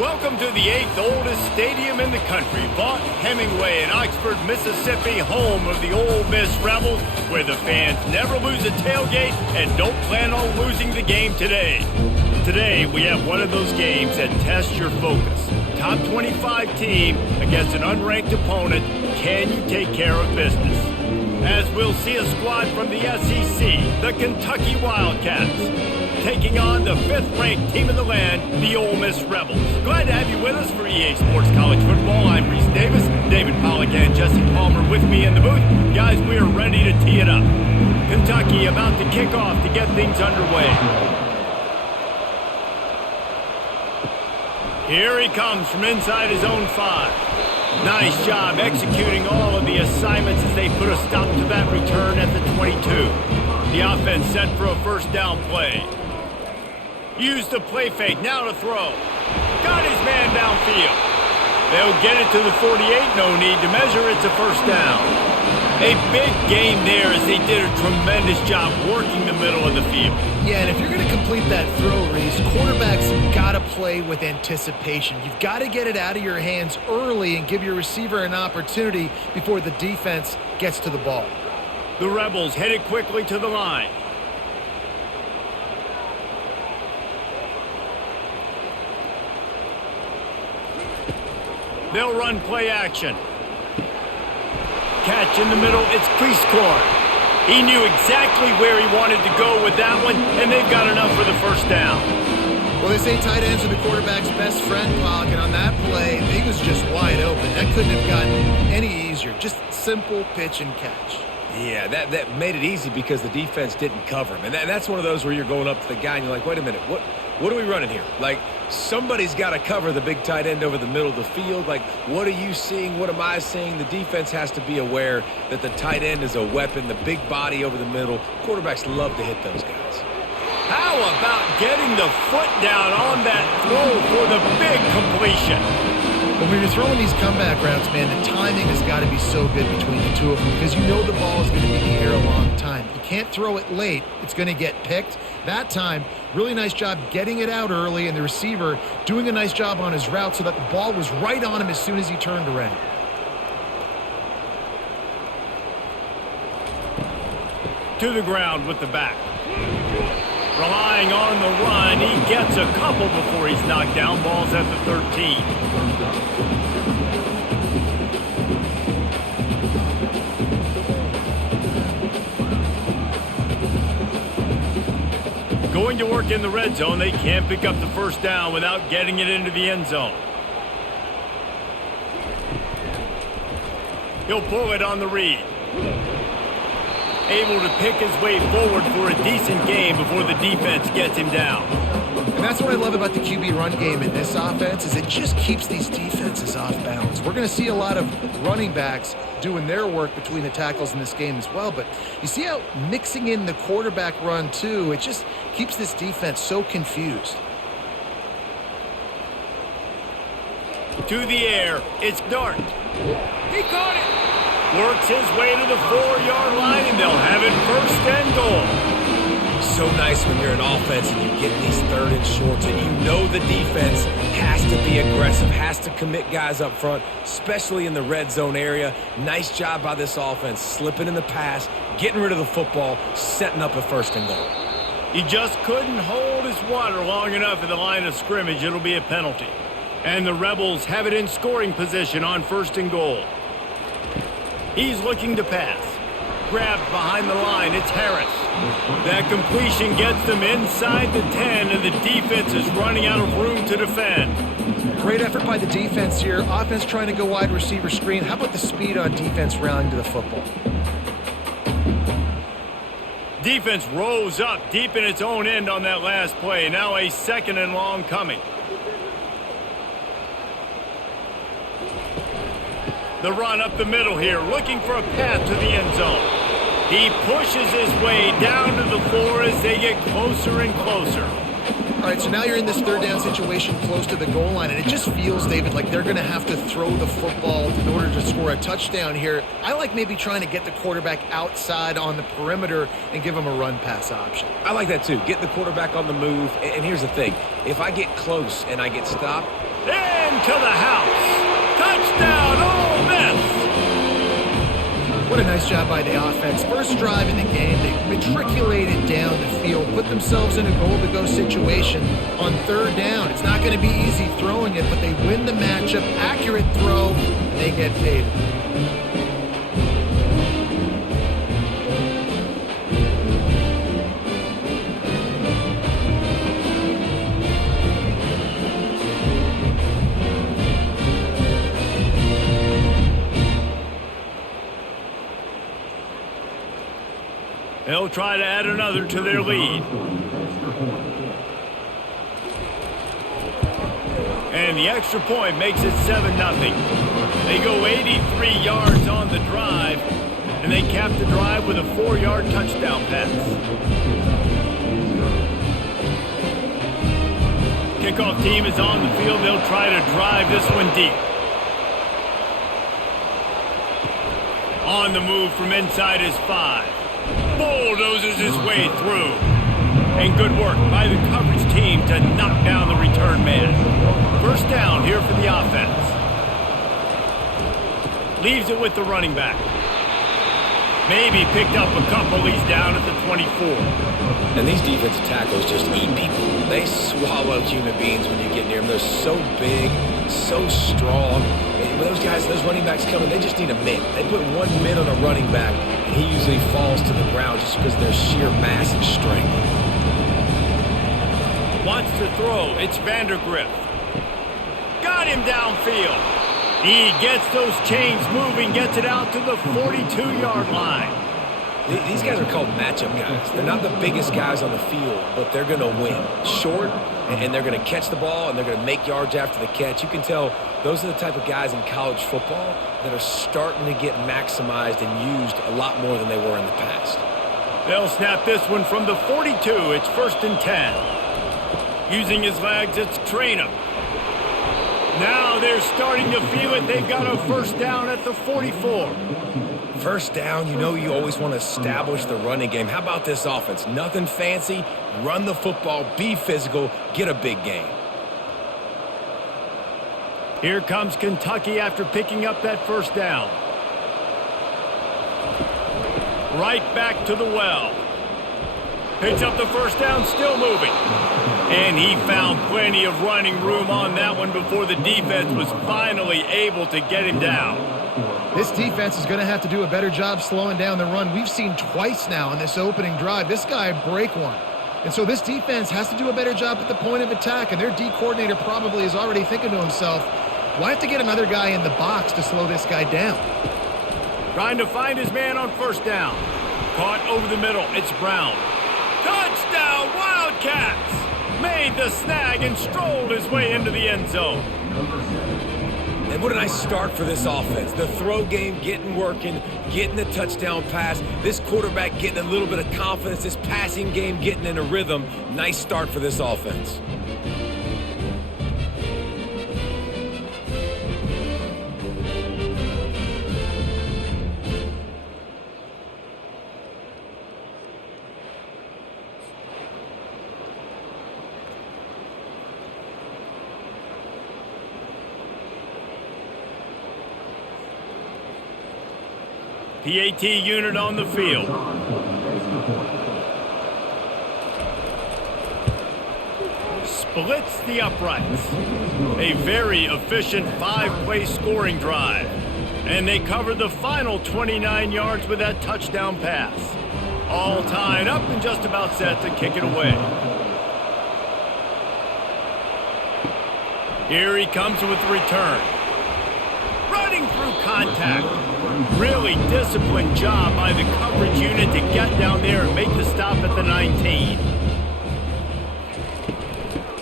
Welcome to the 8th oldest stadium in the country, Vaught Hemingway in Oxford, Mississippi, home of the Ole Miss Rebels, where the fans never lose a tailgate and don't plan on losing the game today. Today, we have one of those games that tests your focus. Top 25 team against an unranked opponent. Can you take care of business? As we'll see a squad from the SEC, the Kentucky Wildcats, taking on the 5th-ranked team in the land, the Ole Miss Rebels. Glad to have you with us for EA Sports College Football. I'm Reese Davis, David Pollack and Jesse Palmer with me in the booth. Guys, we are ready to tee it up. Kentucky about to kick off to get things underway. Here he comes from inside his own 5. Nice job executing all of the assignments as they put a stop to that return at the 22. The offense set for a first down play. Use the play fake, now to throw. Got his man downfield. They'll get it to the 48, no need to measure, it's a first down. A big game there as they did a tremendous job working the middle of the field. Yeah, and if you're going to complete that throw, Reese, quarterbacks have got to play with anticipation. You've got to get it out of your hands early and give your receiver an opportunity before the defense gets to the ball. The Rebels headed quickly to the line. They'll run play action. Catch in the middle, it's Cleescorn. He knew exactly where he wanted to go with that one, and they've got enough for the first down. Well, they say tight ends are the quarterback's best friend, Pollack, and on that play, he was just wide open. That couldn't have gotten any easier. Just simple pitch and catch. Yeah, that made it easy because the defense didn't cover him. And that's one of those where you're going up to the guy and you're like, wait a minute, what are we running here? Like, somebody's got to cover the big tight end over the middle of the field. Like, what are you seeing? What am I seeing? The defense has to be aware that the tight end is a weapon, the big body over the middle. Quarterbacks love to hit those guys. How about getting the foot down on that throw for the big completion? When you're throwing these comeback routes, man, the timing has got to be so good between the two of them because you know the ball is going to be in the air a long time. You can't throw it late. It's going to get picked. That time, really nice job getting it out early, and the receiver doing a nice job on his route so that the ball was right on him as soon as he turned around. To the ground with the back. Relying on the run, he gets a couple before he's knocked down. Ball's at the 13. Going to work in the red zone. They can't pick up the first down without getting it into the end zone. He'll pull it on the read. Able to pick his way forward for a decent game before the defense gets him down. And that's what I love about the QB run game in this offense is it just keeps these defenses off balance. We're going to see a lot of running backs doing their work between the tackles in this game as well. But you see how mixing in the quarterback run too, it just keeps this defense so confused. To the air, it's Dart. He caught it. Works his way to the 4-yard line, and they'll have it first and goal. So nice when you're an offense and you get these 3rd and shorts, and you know the defense has to be aggressive, has to commit guys up front, especially in the red zone area. Nice job by this offense, slipping in the pass, getting rid of the football, setting up a first and goal. He just couldn't hold his water long enough at the line of scrimmage. It'll be a penalty. And the Rebels have it in scoring position on first and goal. He's looking to pass. Grabbed behind the line, it's Harris. That completion gets them inside the 10, and the defense is running out of room to defend. Great effort by the defense here. Offense trying to go wide receiver screen. How about the speed on defense rallying to the football? Defense rose up deep in its own end on that last play. Now a 2nd and long coming. The run up the middle here, looking for a path to the end zone. He pushes his way down to the floor as they get closer and closer. All right, so now you're in this 3rd down situation close to the goal line, and it just feels, David, like they're going to have to throw the football in order to score a touchdown here. I like maybe trying to get the quarterback outside on the perimeter and give him a run-pass option. I like that too. Get the quarterback on the move. And here's the thing. If I get close and I get stopped, Into the house. Touchdown, Ole Miss. What a nice job by the offense. First drive in the game, they matriculated down the field, put themselves in a goal-to-go situation on third down. It's not going to be easy throwing it, but they win the matchup. Accurate throw, and they get paid. They'll try to add another to their lead. And the extra point makes it 7-0. They go 83 yards on the drive, and they cap the drive with a 4-yard touchdown pass. Kickoff team is on the field. They'll try to drive this one deep. On the move from inside his 5. Bulldozes his way through. And good work by the coverage team to knock down the return man. First down here for the offense. Leaves it with the running back. Maybe picked up a couple. He's down at the 24. And these defensive tackles just eat people. They swallow human beings when you get near them. They're so big, so strong. And when those guys, those running backs come in, they just need a mitt. They put 1 minute on a running back, and he usually falls to the ground just because of their sheer mass and strength. Wants to throw. It's Vandergrift. Got him downfield. He gets those chains moving, gets it out to the 42-yard line. These guys are called matchup guys. They're not the biggest guys on the field, but they're going to win. Short, and they're going to catch the ball, and they're going to make yards after the catch. You can tell those are the type of guys in college football that are starting to get maximized and used a lot more than they were in the past. They'll snap this one from the 42. It's 1st and 10. Using his legs, it's Trainum. Now they're starting to feel it. They've got a first down at the 44. First down, you know you always want to establish the running game. How about this offense? Nothing fancy. Run the football, be physical, get a big gain. Here comes Kentucky after picking up that first down. Right back to the well. Picks up the first down, still moving. And he found plenty of running room on that one before the defense was finally able to get him down. This defense is going to have to do a better job slowing down the run. We've seen twice now in this opening drive. This guy break one. And so this defense has to do a better job at the point of attack. And their D coordinator probably is already thinking to himself, do I have to get another guy in the box to slow this guy down? Trying to find his man on first down. Caught over the middle. It's Brown. Touchdown, Wildcats! Made the snag and strolled his way into the end zone. And what a nice start for this offense. The throw game getting working, getting the touchdown pass. This quarterback getting a little bit of confidence. This passing game getting in a rhythm. Nice start for this offense. PAT unit on the field. Splits the uprights. A very efficient 5-play scoring drive. And they cover the final 29 yards with that touchdown pass. All tied up and just about set to kick it away. Here he comes with the return. Running through contact. Really disciplined job by the coverage unit to get down there and make the stop at the 19.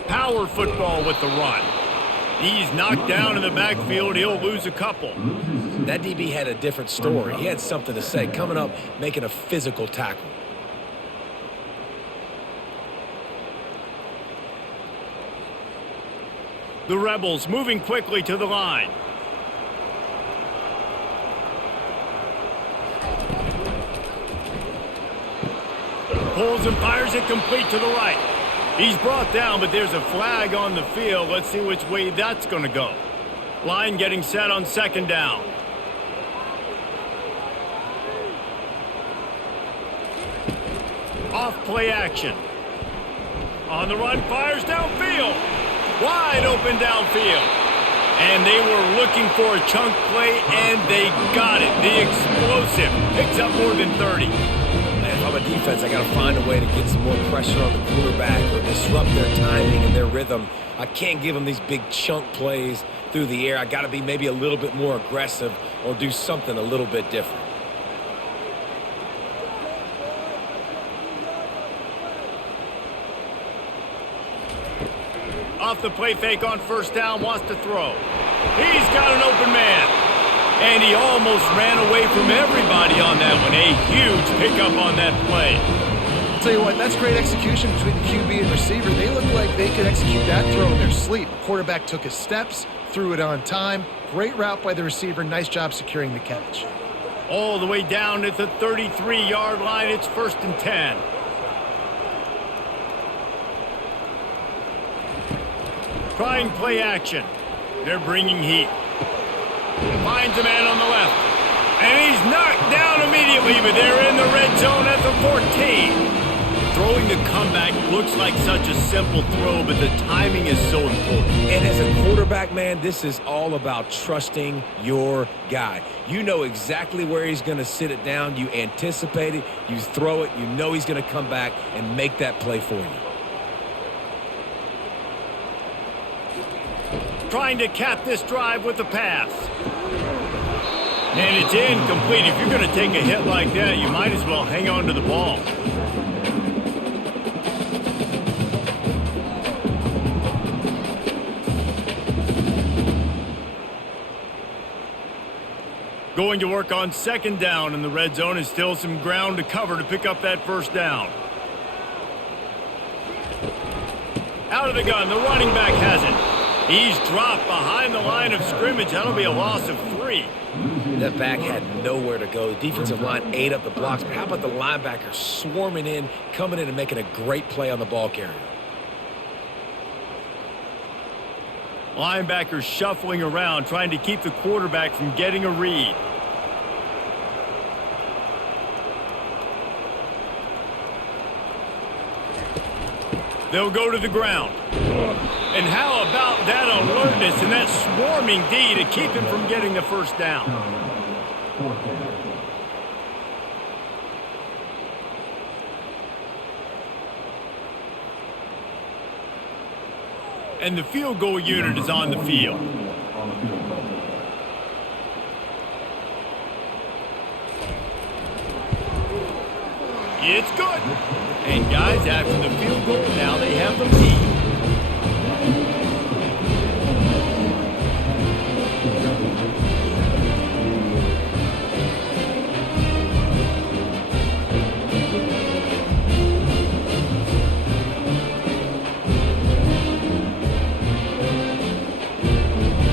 Power football with the run. He's knocked down in the backfield. He'll lose a couple. That DB had a different story. He had something to say. Coming up, making a physical tackle. The Rebels moving quickly to the line. Pulls and fires it complete to the right. He's brought down, but there's a flag on the field. Let's see which way that's going to go. Line getting set on second down. Off play action. On the run, fires downfield. Wide open downfield. And they were looking for a chunk play, and they got it. The explosive picks up more than 30. Man, if I'm a defense, I got to find a way to get some more pressure on the quarterback or disrupt their timing and their rhythm. I can't give them these big chunk plays through the air. I got to be maybe a little bit more aggressive or do something a little bit different. Off the play fake on first down, wants to throw. He's got an open man. And he almost ran away from everybody on that one. A huge pickup on that play. I'll tell you what, that's great execution between the QB and receiver. They look like they could execute that throw in their sleep. The quarterback took his steps, threw it on time. Great route by the receiver. Nice job securing the catch. All the way down at the 33-yard line. It's 1st and 10. Trying play action. They're bringing heat. Finds a man on the left. And he's knocked down immediately, but they're in the red zone at the 14. Throwing the comeback looks like such a simple throw, but the timing is so important. And as a quarterback, man, this is all about trusting your guy. You know exactly where he's going to sit it down. You anticipate it. You throw it. You know he's going to come back and make that play for you. Trying to cap this drive with a pass. And it's incomplete. If you're going to take a hit like that, you might as well hang on to the ball. Going to work on second down in the red zone, and still some ground to cover to pick up that first down. Out of the gun, the running back has it. He's dropped behind the line of scrimmage. That'll be a loss of 3. That back had nowhere to go. The defensive line ate up the blocks. But how about the linebacker swarming in, coming in and making a great play on the ball carrier? Linebackers shuffling around, trying to keep the quarterback from getting a read. They'll go to the ground. And how about that alertness and that swarming D to keep him from getting the first down? And the field goal unit is on the field. It's good. And guys, after the field goal, now they have the lead.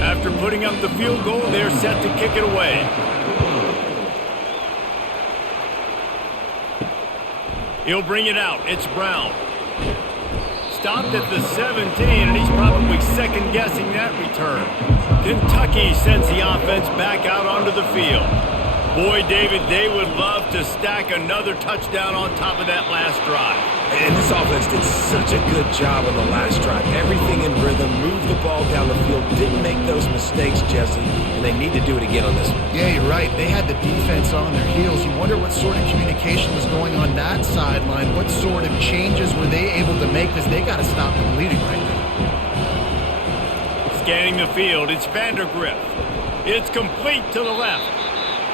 After putting up the field goal, they're set to kick it away. He'll bring it out. It's Brown. Stopped at the 17, and he's probably second-guessing that return. Kentucky sends the offense back out onto the field. Boy, David, they would love to stack another touchdown on top of that last drive. And this offense did such a good job on the last drive. Everything in rhythm, moved the ball down the field, didn't make those mistakes, Jesse, and they need to do it again on this one. Yeah, you're right. They had the defense on their heels. You wonder what sort of communication was going on that sideline. What sort of changes were they able to make, because they got to stop the bleeding right now. Scanning the field, it's Vandergrift. It's complete to the left.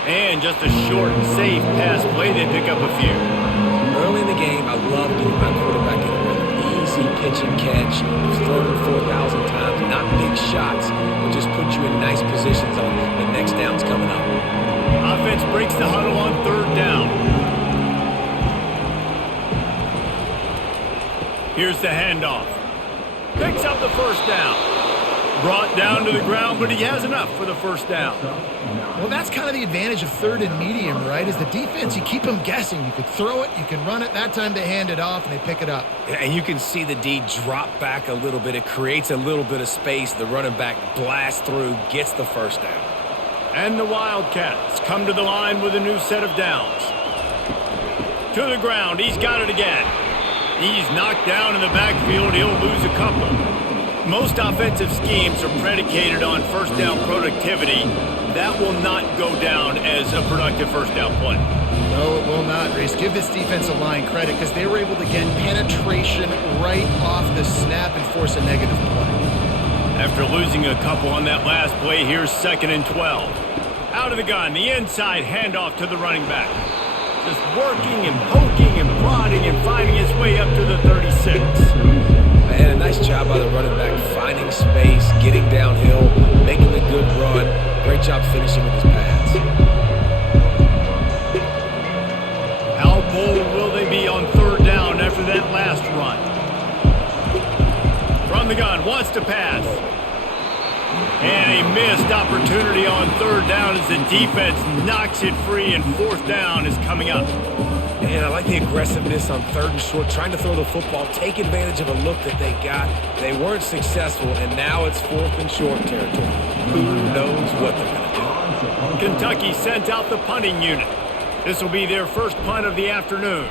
And just a short and safe pass play. They pick up a few. Early in the game, I love getting my quarterback in a rhythm. Easy pitch and catch. You've thrown it 4,000 times. Not big shots, but just put you in nice positions on the next downs coming up. Offense breaks the huddle on third down. Here's the handoff. Picks up the first down. Brought down to the ground, but he has enough for the first down. Well, that's kind of the advantage of third and medium, right? Is the defense, you keep them guessing. You could throw it, you can run it. That time they hand it off and they pick it up. And you can see the D drop back a little bit. It creates a little bit of space. The running back blasts through, gets the first down. And the Wildcats come to the line with a new set of downs. To the ground, he's got it again. He's knocked down in the backfield. He'll lose a couple. Most offensive schemes are predicated on first down productivity. That will not go down as a productive first down play. No, it will not, Reese. Give this defensive line credit because they were able to get penetration right off the snap and force a negative play. After losing a couple on that last play, here's 2nd and 12. Out of the gun, the inside handoff to the running back. Just working and poking and prodding and finding his way up to the 36. And a nice job by the running back, finding space, getting downhill, making a good run. Great job finishing with his pads. How bold will they be on 3rd down after that last run? From the gun, wants to pass. And a missed opportunity on 3rd down as the defense knocks it free, and 4th down is coming up. And I like the aggressiveness on 3rd and short, trying to throw the football, take advantage of a look that they got. They weren't successful, and now it's 4th and short territory. Who knows what they're going to do? Kentucky sent out the punting unit. This will be their first punt of the afternoon.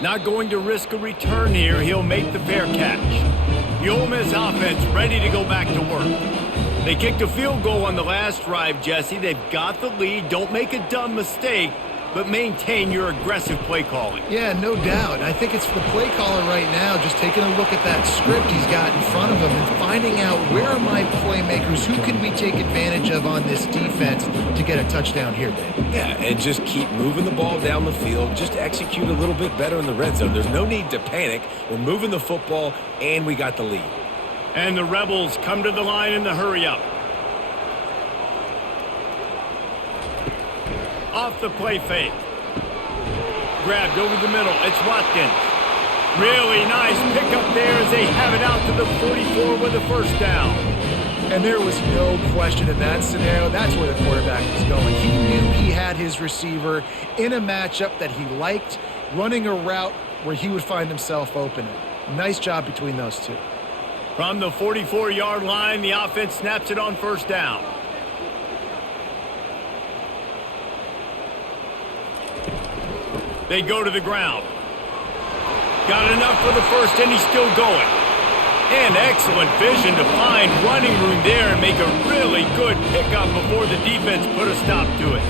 Not going to risk a return here. He'll make the fair catch. The Ole Miss offense ready to go back to work. They kicked a field goal on the last drive, Jesse. They've got the lead. Don't make a dumb mistake, but maintain your aggressive play calling. Yeah, no doubt. I think it's the play caller right now just taking a look at that script he's got in front of him and finding out where are my playmakers, who can we take advantage of on this defense to get a touchdown here, Dave. Yeah, and just keep moving the ball down the field. Just execute a little bit better in the red zone. There's no need to panic. We're moving the football, and we got the lead. And the Rebels come to the line in the hurry-up. Off the play fake. Grabbed over the middle. It's Watkins. Really nice pickup there as they have it out to the 44 with the first down. And there was no question in that scenario. That's where the quarterback was going. He knew he had his receiver in a matchup that he liked, running a route where he would find himself open. Nice job between those two. From the 44-yard line, the offense snaps it on first down. They go to the ground. Got enough for the first, and he's still going. And excellent vision to find running room there and make a really good pickup before the defense put a stop to it.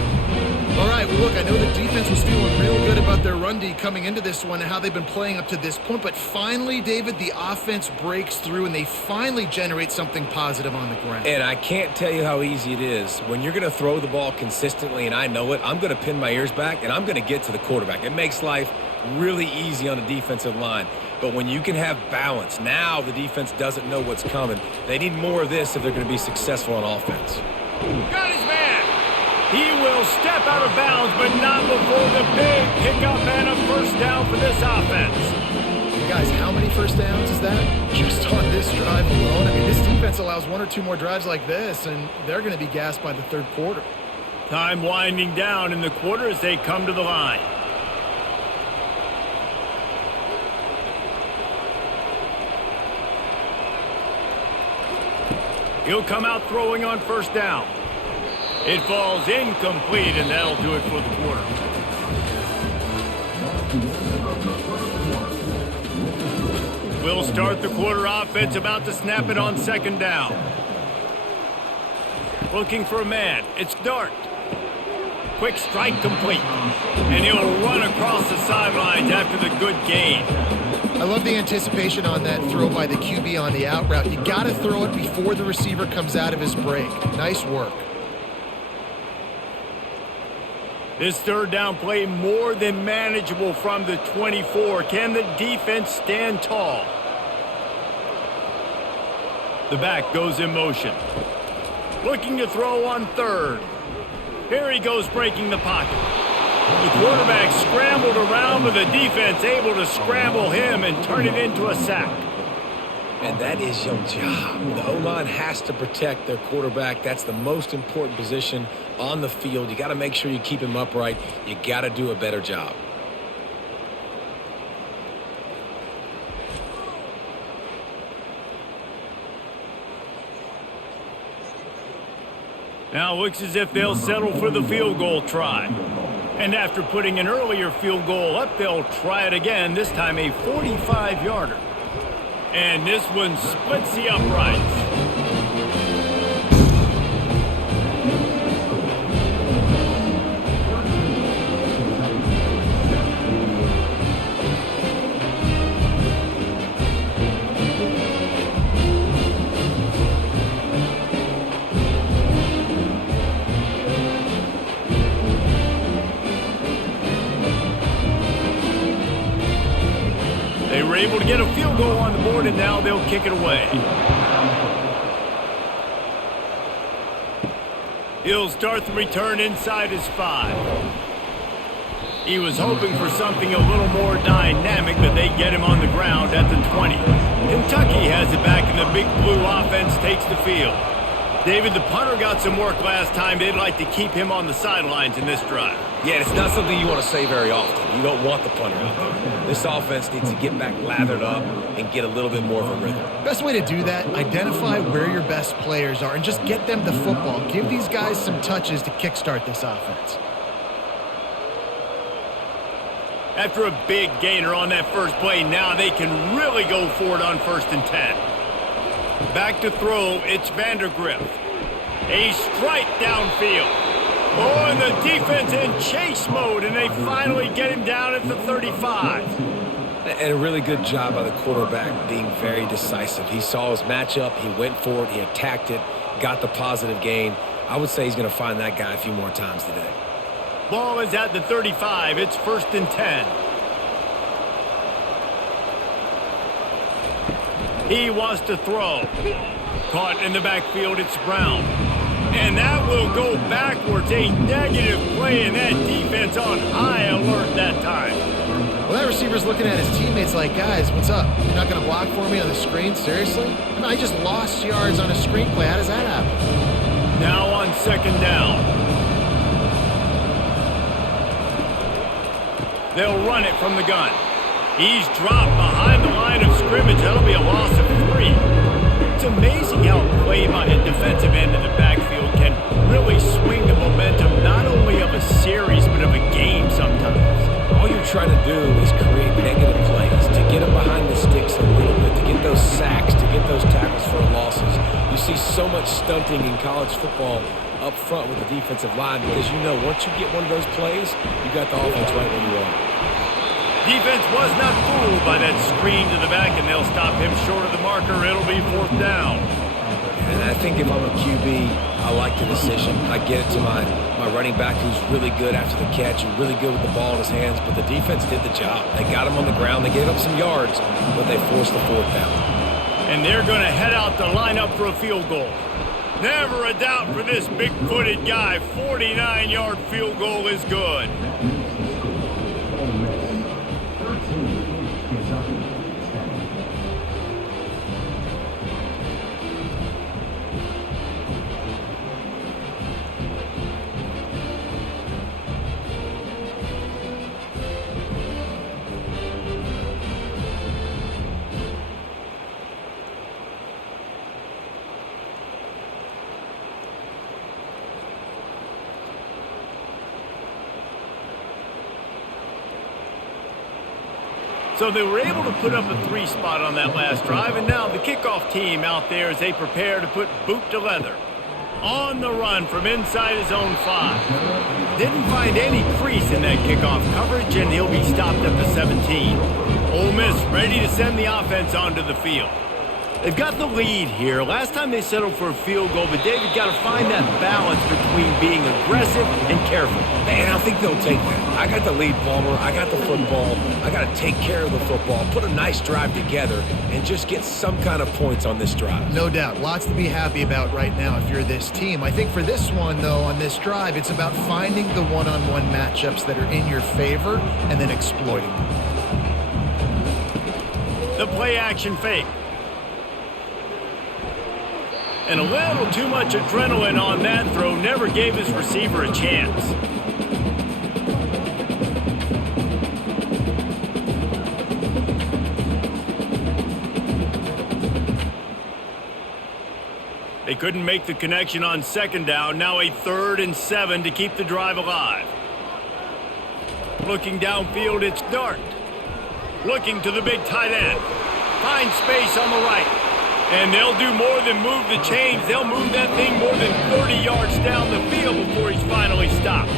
All right, well, look, I know the defense was feeling real good about their run D coming into this one and how they've been playing up to this point. But finally, David, the offense breaks through, and they finally generate something positive on the ground. And I can't tell you how easy it is. When you're going to throw the ball consistently, and I know it, I'm going to pin my ears back, and I'm going to get to the quarterback. It makes life really easy on a defensive line. But when you can have balance, now the defense doesn't know what's coming. They need more of this if they're going to be successful on offense. Got his man. He will step out of bounds, but not before the big pickup and a first down for this offense. Guys, how many first downs is that? Just on this drive alone. I mean, this defense allows 1 or 2 more drives like this, and they're going to be gassed by the 3rd quarter. Time winding down in the quarter as they come to the line. He'll come out throwing on first down. It falls incomplete, and that'll do it for the quarter. We'll start the quarter offense, about to snap it on 2nd down. Looking for a man. It's Dart. Quick strike complete. And he'll run across the sidelines after the good gain. I love the anticipation on that throw by the QB on the out route. You got to throw it before the receiver comes out of his break. Nice work. This 3rd down play more than manageable from the 24. Can the defense stand tall? The back goes in motion. Looking to throw on 3rd. Here he goes breaking the pocket. The quarterback scrambled around, but the defense able to scramble him and turn it into a sack. And that is your job. The O-line has to protect their quarterback. That's the most important position on the field. You got to make sure you keep him upright. You got to do a better job. Now it looks as if they'll settle for the field goal try. And after putting an earlier field goal up, they'll try it again, this time a 45-yarder. And this one splits the uprights. They were able to get a field goal on the board, and now they'll kick it away. He'll start the return inside his 5. He was hoping for something a little more dynamic, but they get him on the ground at the 20. Kentucky has it back, and the Big Blue offense takes the field. David, the punter got some work last time. They'd like to keep him on the sidelines in this drive. Yeah, it's not something you want to say very often. You don't want the punter out there. This offense needs to get back lathered up and get a little bit more of a rhythm. Best way to do that, identify where your best players are and just get them the football. Give these guys some touches to kickstart this offense. After a big gainer on that first play, now they can really go for it on 1st and 10. Back to throw, it's Vandergriff. A strike downfield. Oh, and the defense in chase mode, and they finally get him down at the 35. And a really good job by the quarterback being very decisive. He saw his matchup, he went for it, he attacked it, got the positive gain. I would say he's going to find that guy a few more times today. Ball is at the 35. It's 1st and 10. He wants to throw. Caught in the backfield, it's Brown. And that will go backwards. A negative play, and that defense on high alert that time. Well, that receiver's looking at his teammates like, guys, what's up? You're not going to block for me on the screen? Seriously? I just lost yards on a screen play. How does that happen? Now on 2nd down. They'll run it from the gun. He's dropped behind the line of scrimmage. That'll be a loss of 3. It's amazing how a play by a defensive end in the backfield can really swing the momentum not only of a series but of a game sometimes. All you're trying to do is create negative plays, to get them behind the sticks a little bit, to get those sacks, to get those tackles for losses. You see so much stunting in college football up front with the defensive line because you know once you get one of those plays, you got the offense right where you want. Defense was not fooled by that screen to the back, and they'll stop him short of the marker. It'll be 4th down. And I think if I'm a QB, I like the decision. I get it to my running back who's really good after the catch and really good with the ball in his hands, but the defense did the job. They got him on the ground. They gave up some yards, but they forced the 4th down. And they're going to head out to line up for a field goal. Never a doubt for this big-footed guy. 49-yard field goal is good. So they were able to put up a 3 spot on that last drive, and now the kickoff team out there as they prepare to put boot to leather. On the run from inside his own 5. Didn't find any crease in that kickoff coverage, and he'll be stopped at the 17. Ole Miss ready to send the offense onto the field. They've got the lead here. Last time they settled for a field goal, but David got to find that balance between being aggressive and careful. And I think they'll take that. I got the lead, Palmer. I got the football. I got to take care of the football, put a nice drive together, and just get some kind of points on this drive. No doubt. Lots to be happy about right now if you're this team. I think for this one, though, on this drive, it's about finding the one-on-one matchups that are in your favor and then exploiting them. The play-action fake. And a little too much adrenaline on that throw never gave his receiver a chance. They couldn't make the connection on second down. Now a 3rd and 7 to keep the drive alive. Looking downfield, it's Dart. Looking to the big tight end. Finds space on the right. And they'll do more than move the chains. They'll move that thing more than 30 yards down the field before he's finally stopped.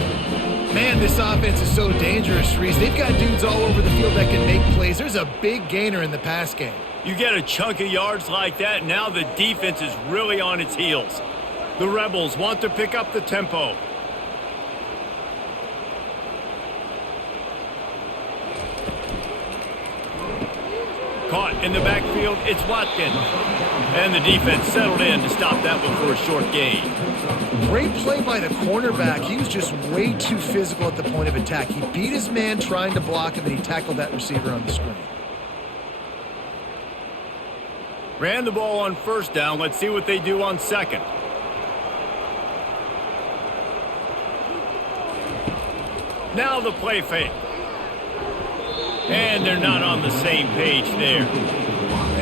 Man, this offense is so dangerous, Reese. They've got dudes all over the field that can make plays. There's a big gainer in the pass game. You get a chunk of yards like that, now the defense is really on its heels. The Rebels want to pick up the tempo. Caught in the backfield, it's Watkins. And the defense settled in to stop that one for a short gain. Great play by the cornerback. He was just way too physical at the point of attack. He beat his man trying to block him, and he tackled that receiver on the screen. Ran the ball on first down. Let's see what they do on second. Now the play fake. And they're not on the same page there.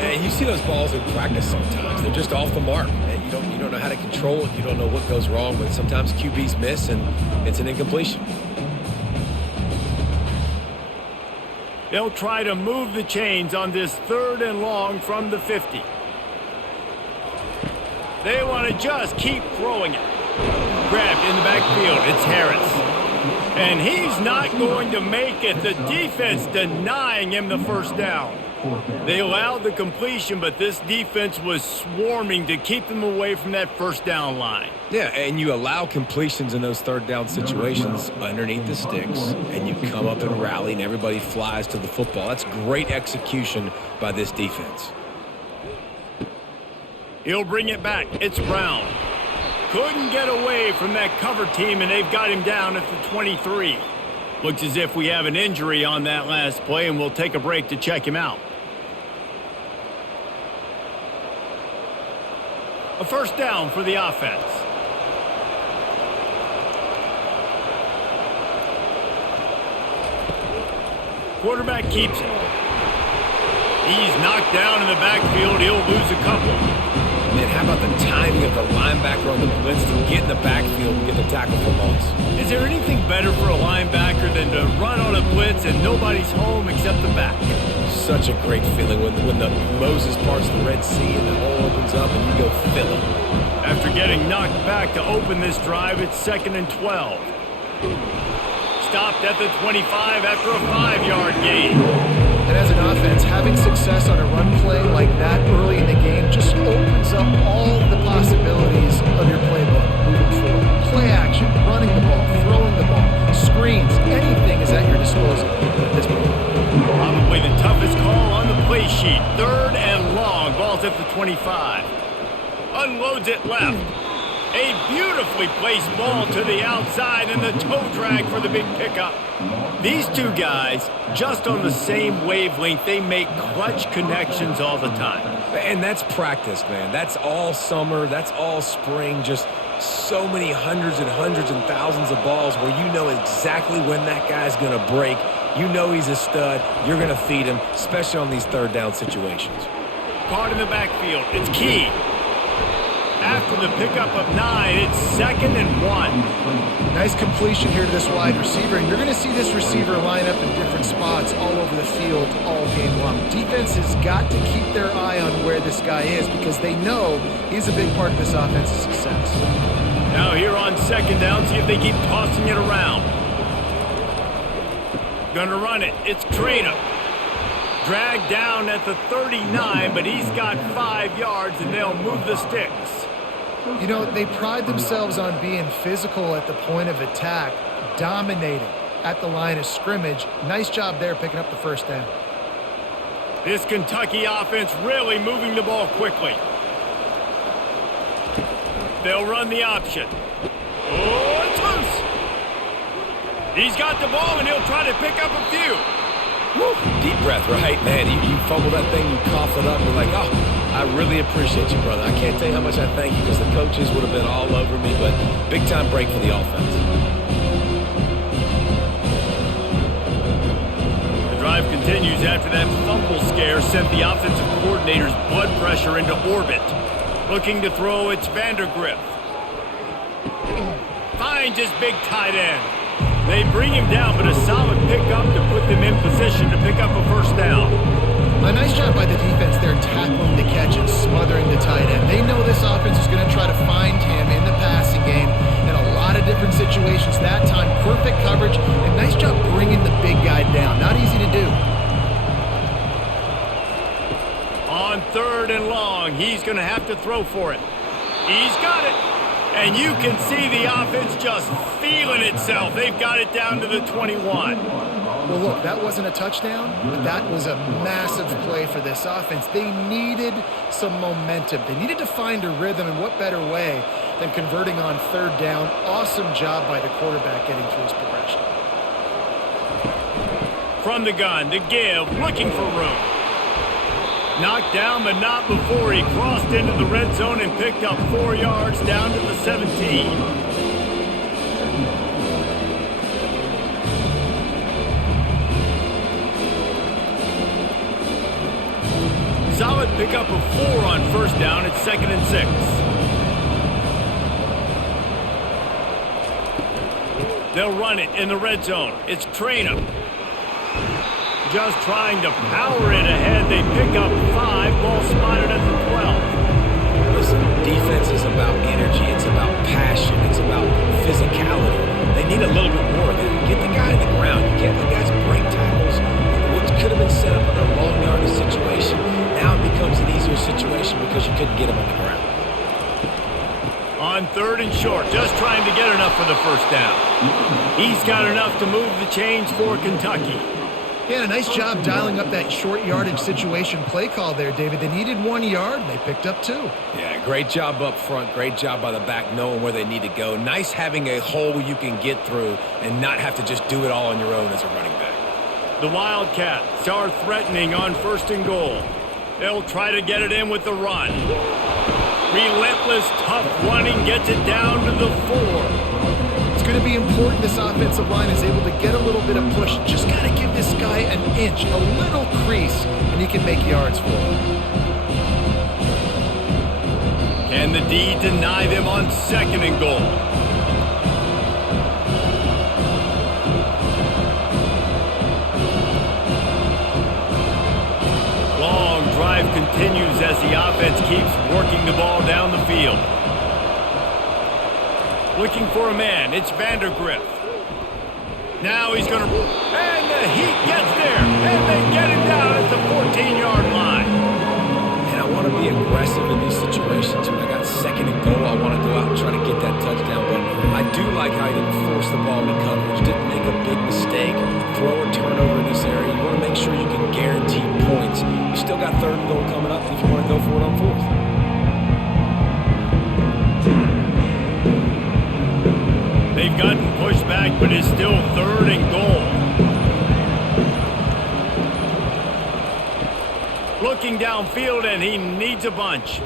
And you see those balls in practice sometimes. They're just off the mark. And you don't know how to control it. You don't know what goes wrong. But sometimes QBs miss, and it's an incompletion. They'll try to move the chains on this 3rd and long from the 50. They want to just keep throwing it. Grabbed in the backfield, it's Harris. And he's not going to make it. The defense denying him the first down. They allowed the completion, but this defense was swarming to keep them away from that first down line. Yeah, and you allow completions in those 3rd down situations underneath the sticks, and you come up and rally, and everybody flies to the football. That's great execution by this defense. He'll bring it back. It's Brown. Couldn't get away from that cover team, and they've got him down at the 23. Looks as if we have an injury on that last play, and we'll take a break to check him out. A first down for the offense. Quarterback keeps it. He's knocked down in the backfield. He'll lose a couple. Man, how about the timing of the linebacker on the blitz to get in the backfield and get the tackle for loss? Is there anything better for a linebacker than to run on a blitz and nobody's home except the back? Such a great feeling when the Moses parts the Red Sea and the hole opens up and you go fill it. After getting knocked back to open this drive, it's 2nd and 12. Stopped at the 25 after a 5-yard gain. And as an offense, having success on a run play like that early in the game just opens up all the possibilities of your playbook moving forward. Play action, running the ball, throwing the ball, screens, anything is at your disposal at this point. Probably the toughest call on the play sheet. 3rd and long. Ball's at the 25. Unloads it left. A beautifully placed ball to the outside and the toe drag for the big pickup. These two guys, just on the same wavelength, they make clutch connections all the time. And that's practice, man. That's all summer. That's all spring. Just so many hundreds and thousands of balls where you know exactly when that guy's going to break. You know he's a stud. You're going to feed him, especially on these 3rd down situations. Caught in the backfield. It's Key. After the pickup of 9, it's 2nd and 1. Nice completion here to this wide receiver, and you're going to see this receiver line up in different spots all over the field all game long. Defense has got to keep their eye on where this guy is because they know he's a big part of this offense's success. Now here on 2nd down, see if they keep tossing it around. Gonna run it. It's Trader. Dragged down at the 39, but he's got 5 yards, and they'll move the sticks. You know, they pride themselves on being physical at the point of attack, dominating at the line of scrimmage. Nice job there picking up the first down. This Kentucky offense really moving the ball quickly. They'll run the option. Oh, it's loose. He's got the ball, and he'll try to pick up a few. Woo, deep breath, right? Man, you fumble that thing, you cough it up, you're like, oh, I really appreciate you, brother. I can't tell you how much I thank you because the coaches would have been all over me, but big-time break for the offense. The drive continues after that fumble scare sent the offensive coordinator's blood pressure into orbit. Looking to throw, it's Vandergriff. Finds his big tight end. They bring him down, but a solid pickup to put them in position to pick up a first down. A nice job by the defense there tackling the catch and smothering the tight end. They know this offense is going to try to find him in the passing game in a lot of different situations. That time, perfect coverage, and nice job bringing the big guy down. Not easy to do. On 3rd and long, he's going to have to throw for it. He's got it. And you can see the offense just feeling itself. They've got it down to the 21. Well, look, that wasn't a touchdown, but that was a massive play for this offense. They needed some momentum. They needed to find a rhythm, and what better way than converting on 3rd down. Awesome job by the quarterback getting through his progression. From the gun, to give, looking for room. Knocked down, but not before he crossed into the red zone and picked up 4 yards down to the 17. Solid pickup of 4 on 1st down. It's 2nd and 6. They'll run it in the red zone. It's Traynham. Just trying to power it ahead. They pick up 5. Ball spotted at the 12. Listen, defense is about energy. It's about passion. It's about physicality. They need a little bit more. They get the guy in the ground. You can't let guys break tackles. What could have been set up in a long yardage situation, now it becomes an easier situation because you couldn't get him on the ground. On 3rd and short, just trying to get enough for the first down. He's got enough to move the chains for Kentucky. Yeah, a nice job dialing up that short yardage situation play call there, David. They needed 1 yard, and they picked up 2. Yeah, great job up front. Great job by the back knowing where they need to go. Nice having a hole you can get through and not have to just do it all on your own as a running back. The Wildcats are threatening on 1st and goal. They'll try to get it in with the run. Relentless, tough running gets it down to the 4. It's going to be important this offensive line is able to get a little bit of push. Just got to give this guy an inch, a little crease, and he can make yards for him. Can the D deny them on 2nd and goal? Long drive continues as the offense keeps working the ball down the field. Looking for a man, it's Vandergriff. Now he's going to, and the Heat gets there, and they get him down at the 14-yard line. And I want to be aggressive in these situations. When I got 2nd and goal, I want to go out and try to get that touchdown. But I do like how he didn't force the ball into coverage, didn't make a big mistake, throw a turnover in this area. You want to make sure you can guarantee points. You still got 3rd and goal coming up if you want to go for it on 4th. They've gotten pushed back, but it's still 3rd and goal. Looking downfield, and he needs a bunch.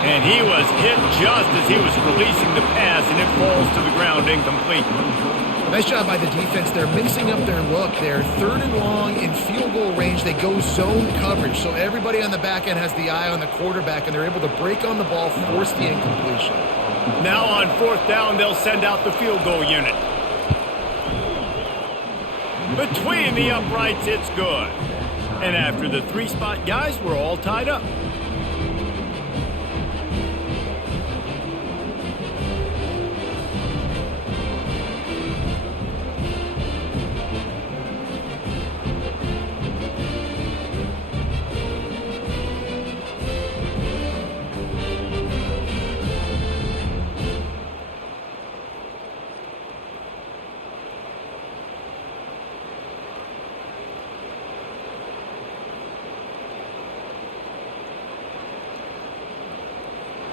And he was hit just as he was releasing the pass, and it falls to the ground incomplete. Nice job by the defense. They're mixing up their look. They're 3rd and long in field goal range. They go zone coverage, so everybody on the back end has the eye on the quarterback, and they're able to break on the ball, force the incompletion. Now on 4th down, they'll send out the field goal unit. Between the uprights, it's good. And after the 3-spot guys, we're all tied up.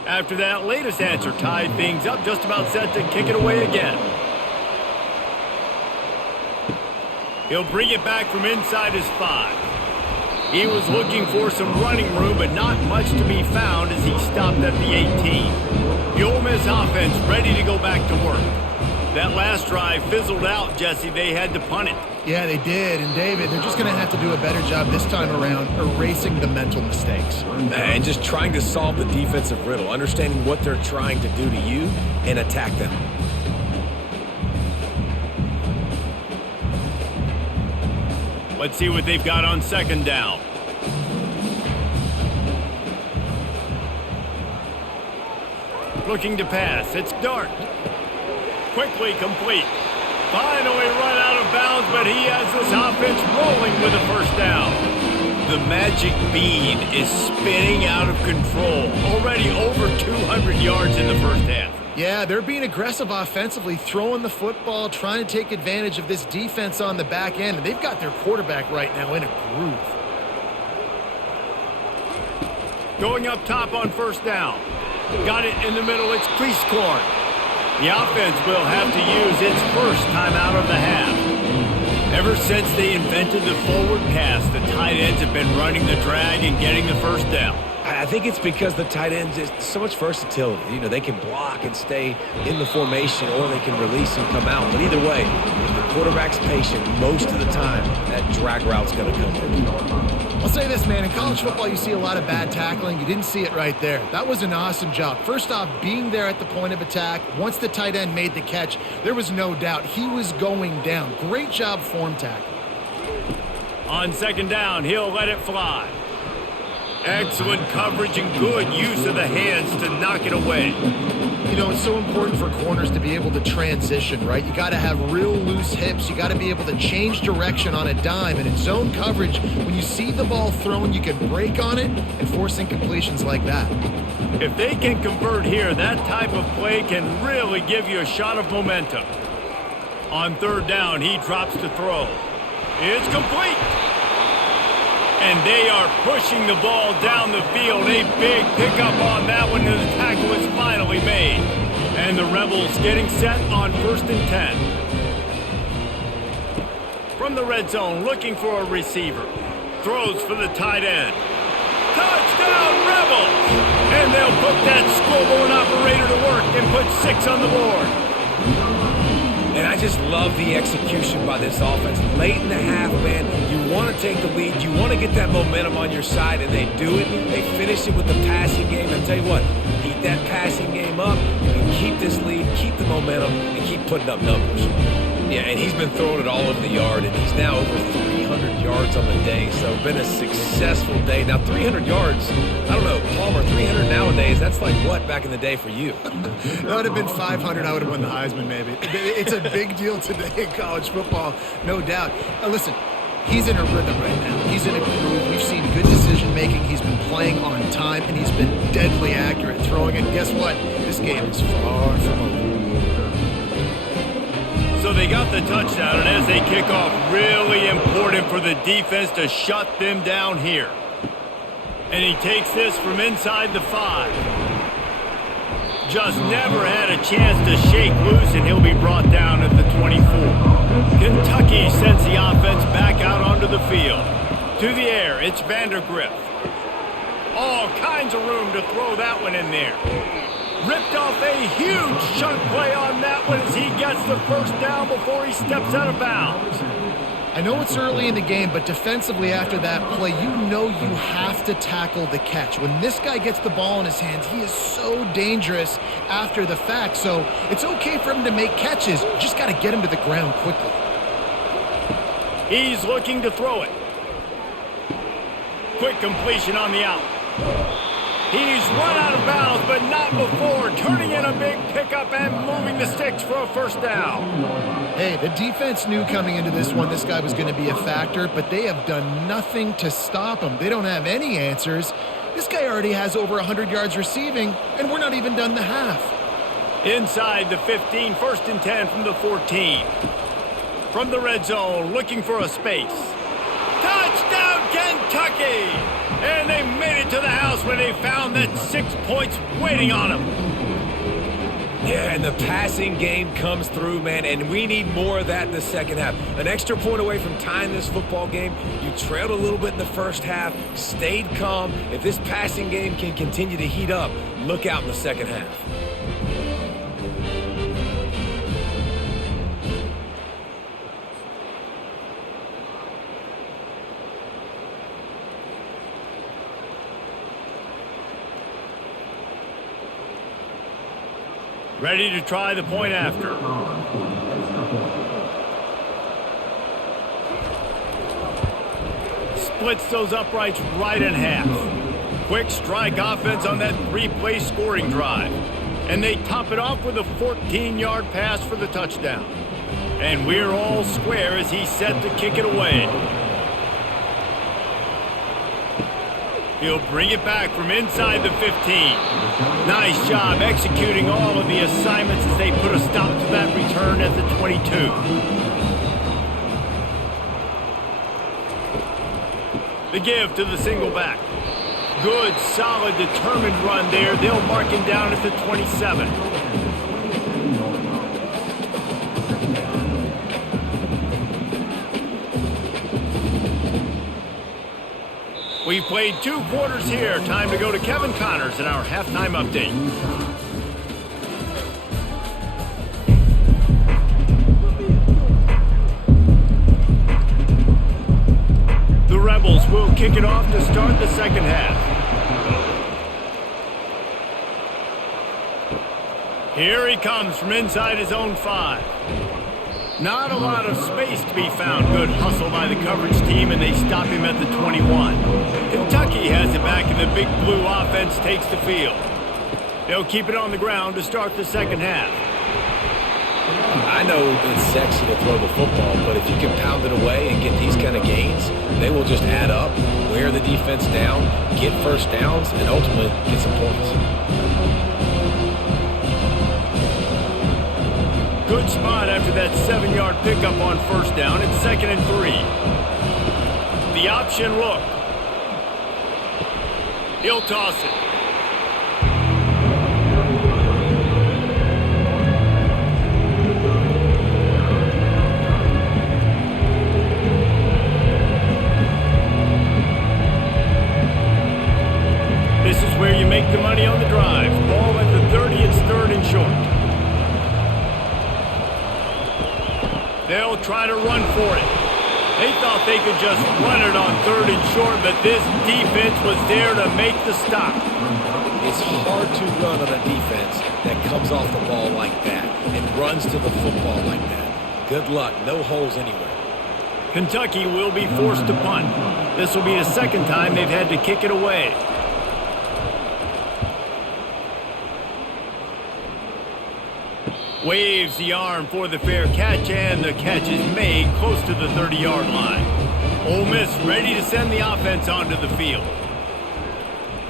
After that latest answer tied things up, just about set to kick it away again. He'll bring it back from inside his 5. He was looking for some running room, but not much to be found as he stopped at the 18. The Ole Miss offense ready to go back to work. That last drive fizzled out, Jesse. They had to punt it. Yeah, they did. And, David, they're just going to have to do a better job this time around erasing the mental mistakes. And just trying to solve the defensive riddle, understanding what they're trying to do to you and attack them. Let's see what they've got on second down. Looking to pass. It's Dart. Quickly complete. Finally run out of bounds, but he has this offense rolling with a first down. The magic bean is spinning out of control. Already over 200 yards in the first half. Yeah, they're being aggressive offensively, throwing the football, trying to take advantage of this defense on the back end. And they've got their quarterback right now in a groove. Going up top on first down. Got it in the middle. It's crease corn. The offense will have to use its first timeout of the half. Ever since they invented the forward pass, the tight ends have been running the drag and getting the first down. I think it's because the tight ends is so much versatility. You know, they can block and stay in the formation, or they can release and come out. But either way, if the quarterback's patient, most of the time, that drag route's going to come through. I'll say this, man. In college football, you see a lot of bad tackling. You didn't see it right there. That was an awesome job. First off, being there at the point of attack. Once the tight end made the catch, there was no doubt he was going down. Great job form tackle. On second down, he'll let it fly. Excellent coverage and good use of the hands to knock it away. You know, it's so important for corners to be able to transition, right? You got to have real loose hips. You got to be able to change direction on a dime. And in zone coverage, when you see the ball thrown, you can break on it and force incompletions like that. If they can convert here, that type of play can really give you a shot of momentum. On third down, he drops to throw. It's complete. And they are pushing the ball down the field. A big pickup on that one, and the tackle is finally made. And the Rebels getting set on 1st and 10. From the red zone, looking for a receiver. Throws for the tight end. Touchdown, Rebels! And they'll put that scoreboard operator to work and put 6 on the board. And I just love the execution by this offense. Late in the half, man, you want to take the lead. You want to get that momentum on your side, and they do it. They finish it with the passing game. And tell you what, keep that passing game up. You can keep this lead, keep the momentum, and keep putting up numbers. Yeah, and he's been throwing it all over the yard, and he's now over 300 yards on the day. So been a successful day. Now, 300 yards, I don't know, Palmer, 300 nowadays, that's like what back in the day for you? That would have been 500. I would have won the Heisman, maybe. It's a big deal today in college football, no doubt. Now, listen, he's in a rhythm right now. He's in a groove. We've seen good decision-making. He's been playing on time, and he's been deadly accurate throwing. And guess what? This game is far from over. So they got the touchdown, and as they kick off, really important for the defense to shut them down here. And he takes this from inside the 5. Just never had a chance to shake loose, and he'll be brought down at the 24. Kentucky sends the offense back out onto the field. To the air, it's Vandergriff. All kinds of room to throw that one in there. Ripped off a huge chunk play on that one as he gets the first down before he steps out of bounds. I know it's early in the game, but defensively after that play, you know you have to tackle the catch. When this guy gets the ball in his hands, he is so dangerous after the fact. So it's okay for him to make catches. You just got to get him to the ground quickly. He's looking to throw it. Quick completion on the out. He's run out of bounds, but not before, turning in a big pickup and moving the sticks for a first down. Hey, the defense knew coming into this one this guy was going to be a factor, but they have done nothing to stop him. They don't have any answers. This guy already has over 100 yards receiving, and we're not even done the half. Inside the 15, 1st and 10 from the 14. From the red zone, looking for a space. Touchdown, Kentucky! And they made it to the house where they found that 6 points waiting on them. Yeah, and the passing game comes through, man, and we need more of that in the second half. An extra point away from tying this football game. You trailed a little bit in the first half, stayed calm. If this passing game can continue to heat up, look out in the second half. Ready to try the point after. Splits those uprights right in half. Quick strike offense on that three-play scoring drive. And they top it off with a 14-yard pass for the touchdown. And we're all square as he's set to kick it away. He'll bring it back from inside the 15. Nice job executing all of the assignments as they put a stop to that return at the 22. The give to the single back. Good, solid, determined run there. They'll mark him down at the 27. We've played 2 quarters here. Time to go to Kevin Connors in our halftime update. The Rebels will kick it off to start the second half. Here he comes from inside his own 5. Not a lot of space to be found. Good hustle by the coverage team, and they stop him at the 21. Kentucky has it back, and the Big Blue offense takes the field. They'll keep it on the ground to start the second half. I know it's sexy to throw the football, but if you can pound it away and get these kind of gains, they will just add up, wear the defense down, get first downs, and ultimately get some points. Good spot after that 7-yard pickup on first down. It's 2nd and 3. The option look. He'll toss it. This is where you make the money on the drive. Ball at the 30, it's 3rd and short. They'll try to run for it. They thought they could just run it on 3rd and short, but this defense was there to make the stop. It's hard to run on a defense that comes off the ball like that and runs to the football like that. Good luck. No holes anywhere. Kentucky will be forced to punt. This will be the 2nd time they've had to kick it away. Waves the arm for the fair catch, and the catch is made close to the 30-yard line. Ole Miss ready to send the offense onto the field.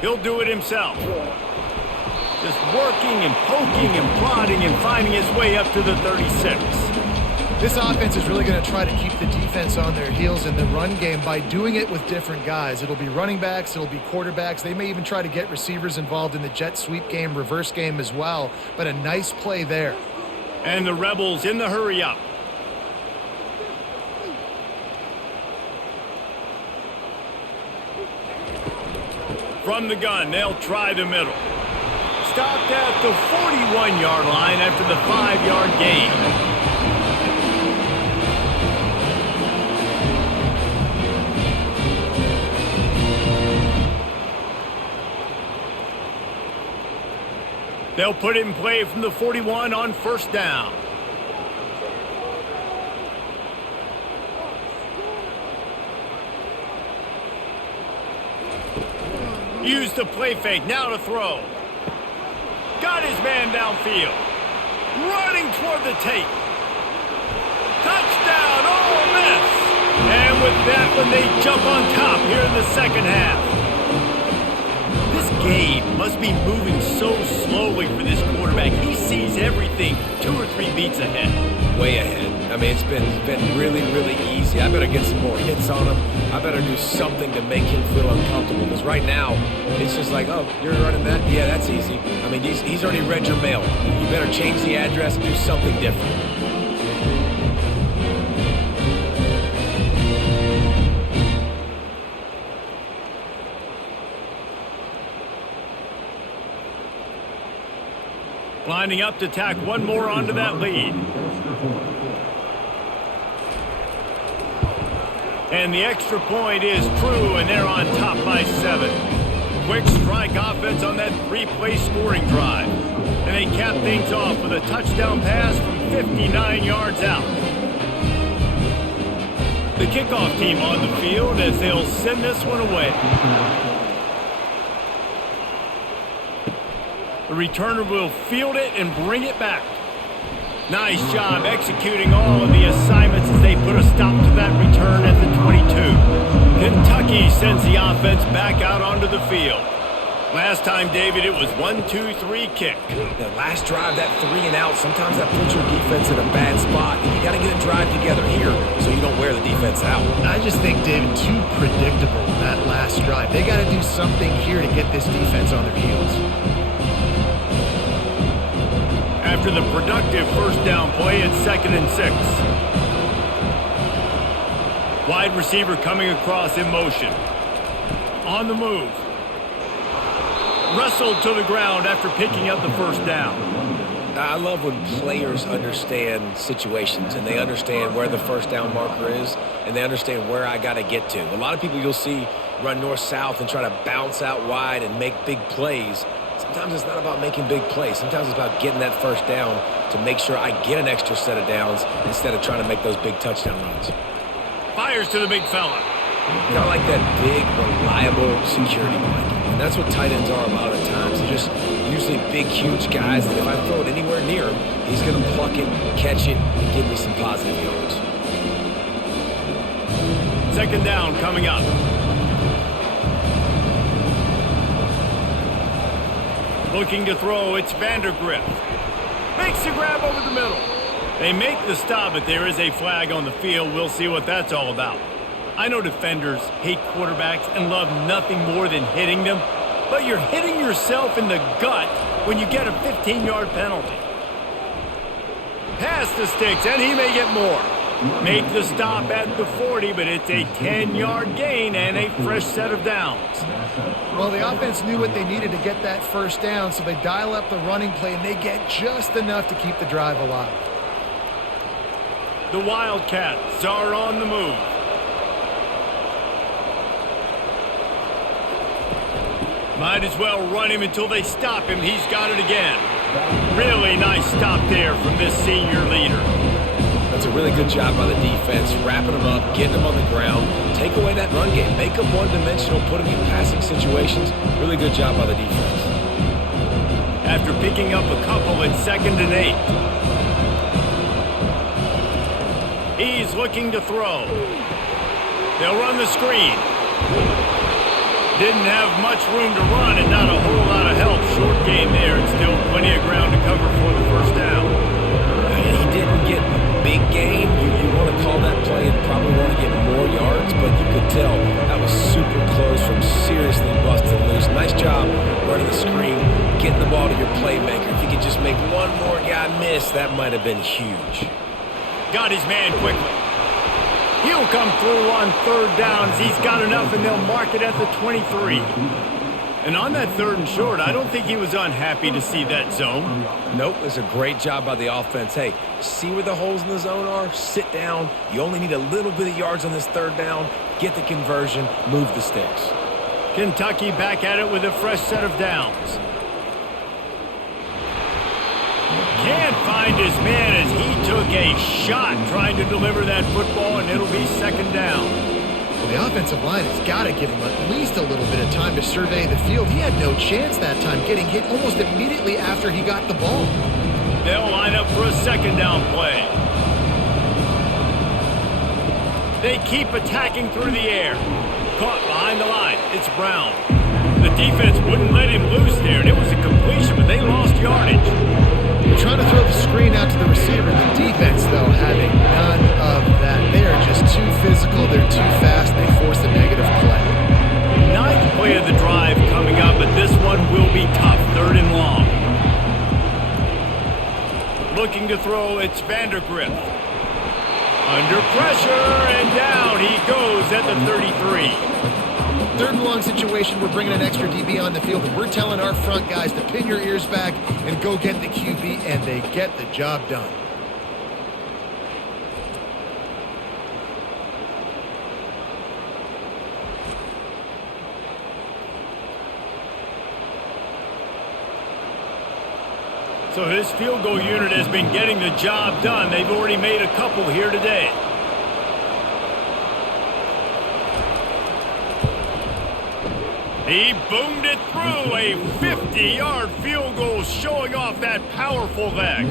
He'll do it himself. Just working and poking and prodding and finding his way up to the 36. This offense is really going to try to keep the defense on their heels in the run game by doing it with different guys. It'll be running backs, it'll be quarterbacks. They may even try to get receivers involved in the jet sweep game, reverse game as well. But a nice play there. And the Rebels in the hurry-up. From the gun, they'll try the middle. Stopped at the 41-yard line after the 5-yard gain. They'll put it in play from the 41 on first down. Use the play fake, now to throw. Got his man downfield. Running toward the tape. Touchdown, Ole Miss! And with that one, they jump on top here in the second half. This game must be moving so slowly for this quarterback. He sees everything 2 or 3 beats ahead. Way ahead. I mean, it's been really, really easy. I better get some more hits on him. I better do something to make him feel uncomfortable. Because right now, it's just like, oh, you're running that? Yeah, that's easy. I mean, he's already read your mail. You better change the address and do something different. Lining up to tack one more onto that lead. And the extra point is true, and they're on top by 7. Quick strike offense on that 3-play scoring drive. And they cap things off with a touchdown pass from 59 yards out. The kickoff team on the field as they'll send this one away. The returner will field it and bring it back. Nice job executing all of the assignments as they put a stop to that return at the 22. Kentucky sends the offense back out onto the field. Last time, David, it was 1-2-3 kick. The last drive, that 3 and out, sometimes that puts your defense in a bad spot. And you got to get a drive together here so you don't wear the defense out. I just think, David, too predictable that last drive. They got to do something here to get this defense on their heels. After the productive first down play, it's 2nd and 6. Wide receiver coming across in motion. On the move. Wrestled to the ground after picking up the first down. I love when players understand situations and they understand where the first down marker is and they understand where I got to get to. A lot of people you'll see run north-south and try to bounce out wide and make big plays. Sometimes it's not about making big plays. Sometimes it's about getting that first down to make sure I get an extra set of downs instead of trying to make those big touchdown runs. Fires to the big fella. You know, I like that big, reliable security blanket. And that's what tight ends are a lot of the times. They're just usually big, huge guys that if I throw it anywhere near him, he's going to pluck it, catch it, and give me some positive yards. 2nd down coming up. Looking to throw, it's Vandergrift. Makes the grab over the middle. They make the stop, but there is a flag on the field. We'll see what that's all about. I know defenders hate quarterbacks and love nothing more than hitting them, but you're hitting yourself in the gut when you get a 15-yard penalty. Pass the sticks, and he may get more. Make the stop at the 40, but it's a 10-yard gain and a fresh set of downs. Well, the offense knew what they needed to get that first down, so they dial up the running play, and they get just enough to keep the drive alive. The Wildcats are on the move. Might as well run him until they stop him. He's got it again. Really nice stop there from this senior leader. That's a really good job by the defense, wrapping them up, getting them on the ground, take away that run game, make them one-dimensional, put them in passing situations. Really good job by the defense. After picking up a couple, it's 2nd and 8. He's looking to throw. They'll run the screen. Didn't have much room to run and not a whole lot of help. Short game there and still plenty of ground to cover for the first down. He didn't get a big gain. You want to call that play and probably want to get more yards, but you could tell that was super close from seriously busting loose. Nice job running the screen, getting the ball to your playmaker. If you could just make one more guy miss, that might have been huge. Got his man quickly. He'll come through on 3rd down as he's got enough, and they'll mark it at the 23. And on that 3rd and short, I don't think he was unhappy to see that zone. Nope, it's a great job by the offense. Hey, see where the holes in the zone are? Sit down. You only need a little bit of yards on this 3rd down. Get the conversion. Move the sticks. Kentucky back at it with a fresh set of downs. Can't find his man as he took a shot trying to deliver that football, and it'll be 2nd down. Well, the offensive line has got to give him at least a little bit of time to survey the field. He had no chance that time, getting hit almost immediately after he got the ball. They'll line up for a 2nd down play. They keep attacking through the air. Caught behind the line. It's Brown. The defense wouldn't let him loose there, and it was a completion, but they lost yardage. They're trying to throw the screen out to the receiver. The defense, though, having none of that. They are just too physical. They're too fast. They force a negative play. Ninth play of the drive coming up, but this one will be tough. 3rd and long. Looking to throw, it's Vandergrift. Under pressure, and down he goes at the 33. 3rd and long situation, we're bringing an extra DB on the field, and we're telling our front guys to pin your ears back and go get the QB, and they get the job done. So this field goal unit has been getting the job done. They've already made a couple here today. He boomed it through. A 50-yard field goal, showing off that powerful leg.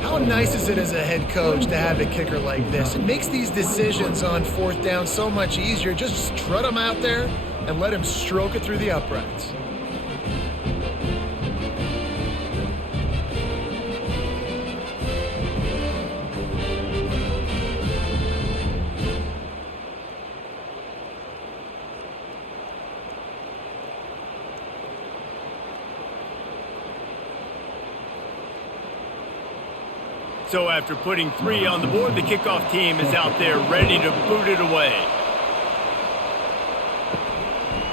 How nice is it as a head coach to have a kicker like this? It makes these decisions on 4th down so much easier. Just strut him out there and let him stroke it through the uprights. So after putting 3 on the board, the kickoff team is out there ready to boot it away.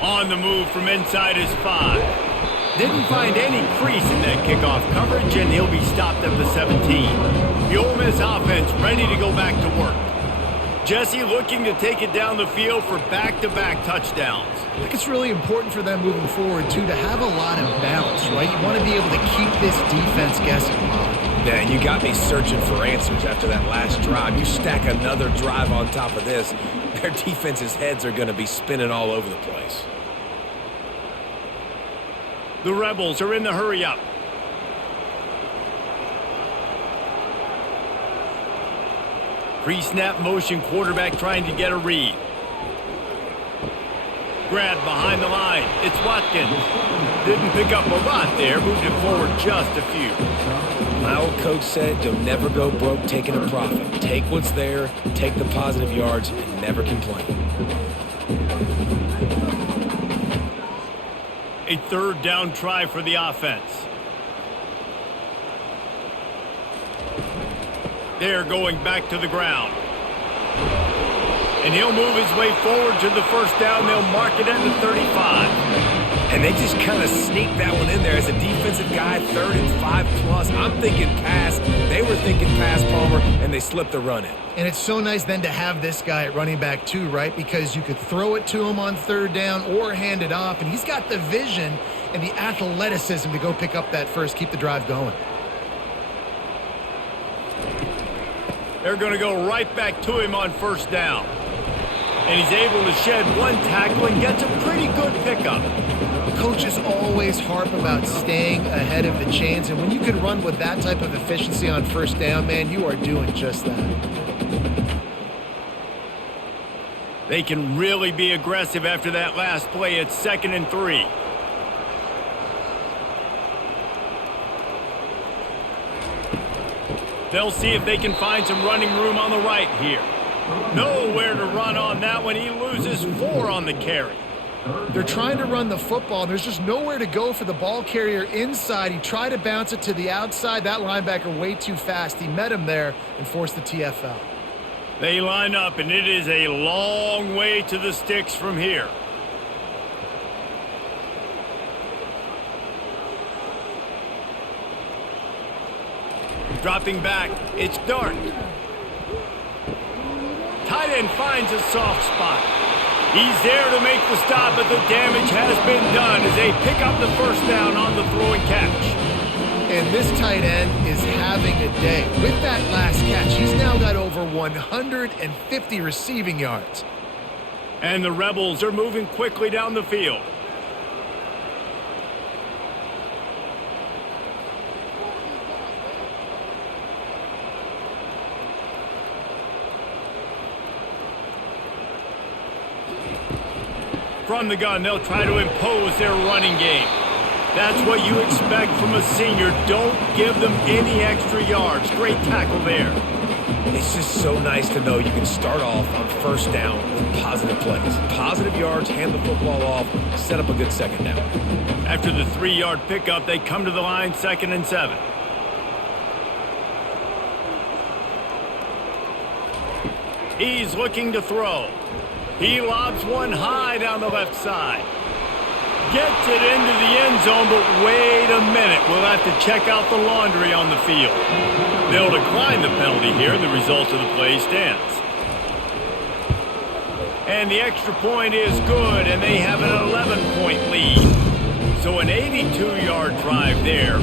On the move from inside his 5. Didn't find any crease in that kickoff coverage, and he'll be stopped at the 17. The Ole Miss offense ready to go back to work. Jesse looking to take it down the field for back-to-back touchdowns. I think it's really important for them moving forward, too, to have a lot of balance, right? You want to be able to keep this defense guessing, Bob. Yeah, and you got me searching for answers after that last drive. You stack another drive on top of this, their defense's heads are going to be spinning all over the place. The Rebels are in the hurry-up. Pre-snap motion, quarterback trying to get a read. Grab behind the line. It's Watkins. Didn't pick up a lot there. Moved it forward just a few. My old coach said, you'll never go broke taking a profit. Take what's there, take the positive yards, and never complain. A 3rd down try for the offense. They're going back to the ground. And he'll move his way forward to the 1st down. They'll mark it at the 35. And they just kind of sneaked that one in there as a defensive guy, 3rd and 5+. I'm thinking pass. They were thinking pass, Palmer, and they slipped the run in. And it's so nice then to have this guy at running back too, right? Because you could throw it to him on 3rd down or hand it off, and he's got the vision and the athleticism to go pick up that first, keep the drive going. They're going to go right back to him on 1st down. And he's able to shed 1 tackle and gets a pretty good pickup. Coaches always harp about staying ahead of the chains, and when you can run with that type of efficiency on 1st down, man, you are doing just that. They can really be aggressive after that last play. It's 2nd and 3. They'll see if they can find some running room on the right here. Nowhere to run on that one. He loses 4 on the carry. They're trying to run the football. There's just nowhere to go for the ball carrier inside. He tried to bounce it to the outside. That linebacker way too fast. He met him there and forced the TFL. They line up, and it is a long way to the sticks from here. Dropping back, it's Dart. Tight end finds a soft spot. He's there to make the stop, but the damage has been done as they pick up the 1st down on the throw and catch. And this tight end is having a day. With that last catch, he's now got over 150 receiving yards. And the Rebels are moving quickly down the field. From the gun, they'll try to impose their running game. That's what you expect from a senior. Don't give them any extra yards. Great tackle there. It's just so nice to know you can start off on first down with positive plays. Positive yards, hand the football off, set up a good second down. After the 3-yard pickup, they come to the line 2nd and 7. He's looking to throw. He lobs one high down the left side. Gets it into the end zone, but wait a minute. We'll have to check out the laundry on the field. They'll decline the penalty here. The result of the play stands. And the extra point is good, and they have an 11-point lead. So an 82-yard drive there.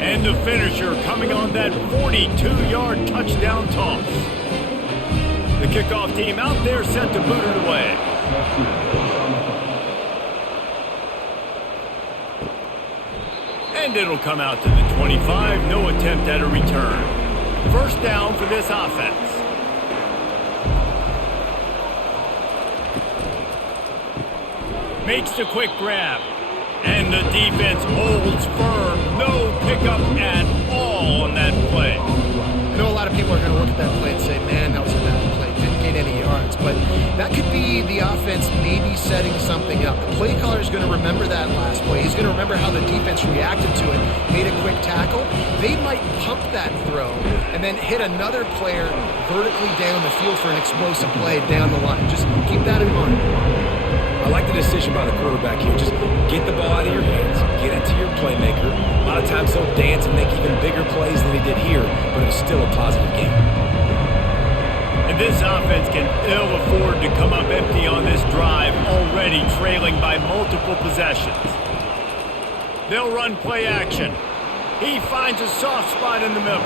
And the finisher coming on that 42-yard touchdown toss. The kickoff team out there set to boot it away. And it'll come out to the 25. No attempt at a return. First down for this offense. Makes the quick grab. And the defense holds firm. No pickup at all on that play. I know a lot of people are going to look at that play and say, man, that was a bad play. Didn't gain any yards. But that could be the offense maybe setting something up. The play caller is going to remember that last play. He's going to remember how the defense reacted to it, made a quick tackle. They might pump that throw and then hit another player vertically down the field for an explosive play down the line. Just keep that in mind. I like the decision by the quarterback here. Just get the ball out of your hands, get it to your playmaker. A lot of times he'll dance and make even bigger plays than he did here, but it was still a positive game. And this offense can ill afford to come up empty on this drive, already trailing by multiple possessions. They'll run play action. He finds a soft spot in the middle.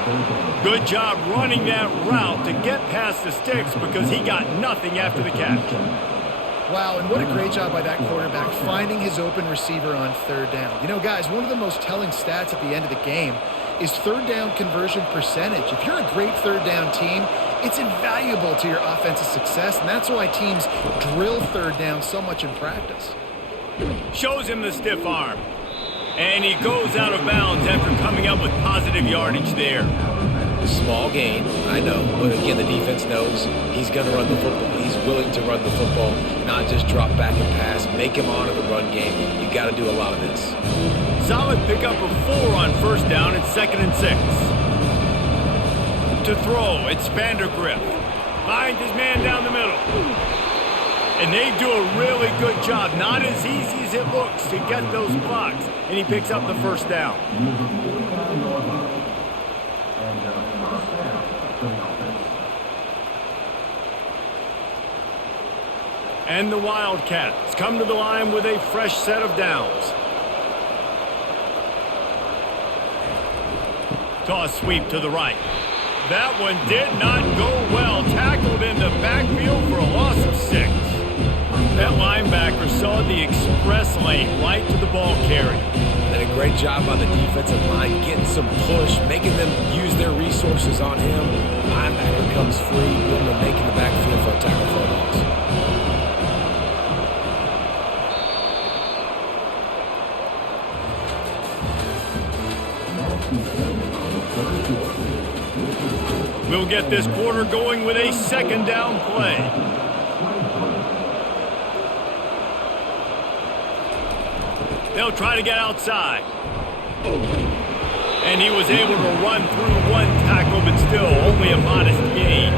Good job running that route to get past the sticks because he got nothing after the catch. Wow, and what a great job by that quarterback finding his open receiver on third down. You know, guys, one of the most telling stats at the end of the game is third down conversion percentage. If you're a great third down team, it's invaluable to your offensive success, and that's why teams drill third down so much in practice. Shows him the stiff arm. And he goes out of bounds after coming up with positive yardage there. Small gain, I know, but again, the defense knows he's going to run the football. He's willing to run the football, not just drop back and pass, make him honor the run game. You got to do a lot of this. Solid pickup of 4 on first down. It's 2nd and 6. To throw, it's Vandergriff. Finds his man down the middle. And they do a really good job. Not as easy as it looks to get those blocks. And he picks up the first down. And the Wildcats come to the line with a fresh set of downs. Toss sweep to the right. That one did not go well. Tackled in the backfield for a loss of 6. That linebacker saw the express lane right to the ball carrier. And a great job by the defensive line, getting some push, making them use their resources on him. Linebacker comes free, willing to make in the backfield for a tackle for a loss. We'll get this quarter going with a second down play. They'll try to get outside. And he was able to run through one tackle, but still only a modest gain.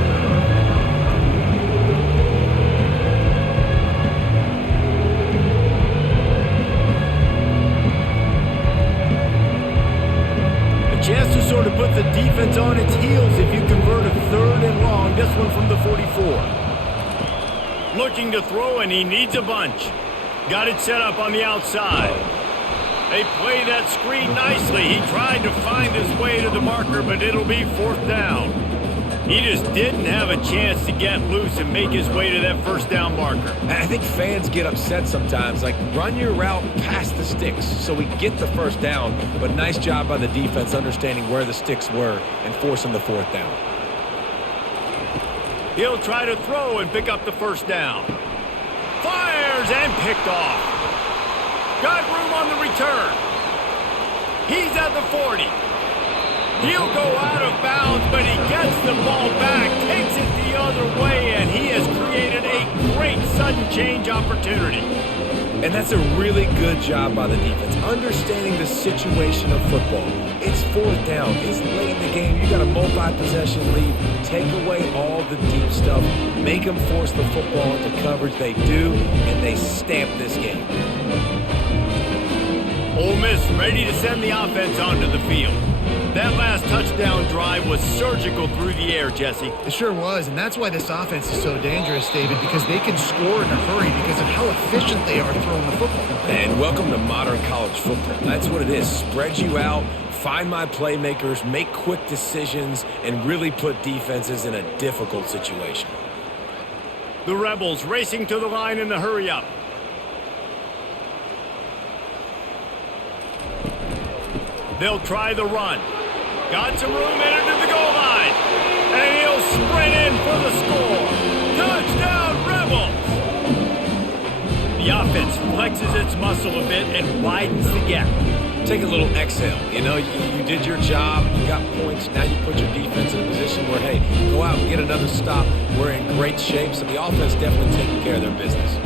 Chance to sort of put the defense on its heels if you convert a 3rd and long. This one from the 44. Looking to throw, and he needs a bunch. Got it set up on the outside. They play that screen nicely. He tried to find his way to the marker, but it'll be 4th down. He just didn't have a chance to get loose and make his way to that first down marker. I think fans get upset sometimes, like run your route past the sticks so we get the first down, but nice job by the defense understanding where the sticks were and forcing the 4th down. He'll try to throw and pick up the first down. Fires and picked off. Got room on the return. He's at the 40. He'll go out of bounds, but he gets the ball back, takes it the other way, and he has created a great sudden change opportunity. And that's a really good job by the defense, understanding the situation of football. It's fourth down. It's late in the game. You got a multi-possession lead. Take away all the deep stuff. Make them force the football into coverage. They do, and they stamp this game. Ole Miss ready to send the offense onto the field. That last touchdown drive was surgical through the air, Jesse. It sure was, and that's why this offense is so dangerous, David, because they can score in a hurry because of how efficient they are throwing the football. And welcome to modern college football. That's what it is. Spread you out, find my playmakers, make quick decisions, and really put defenses in a difficult situation. The Rebels racing to the line in the hurry-up. They'll try the run. Got some room in to the goal line. And he'll sprint in for the score. Touchdown, Rebels! The offense flexes its muscle a bit and widens the gap. Take a little exhale. You know, you did your job. You got points. Now you put your defense in a position where, hey, go out and get another stop. We're in great shape. So the offense definitely taking care of their business.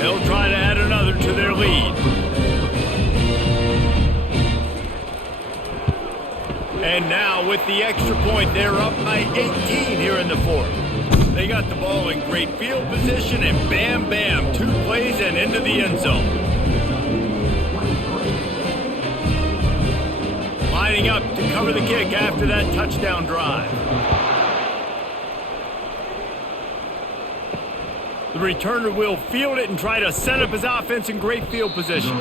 They'll try to add another to their lead. And now with the extra point, they're up by 18 here in the fourth. They got the ball in great field position, and bam, bam, 2 plays and into the end zone. Lining up to cover the kick after that touchdown drive. The returner will field it and try to set up his offense in great field position.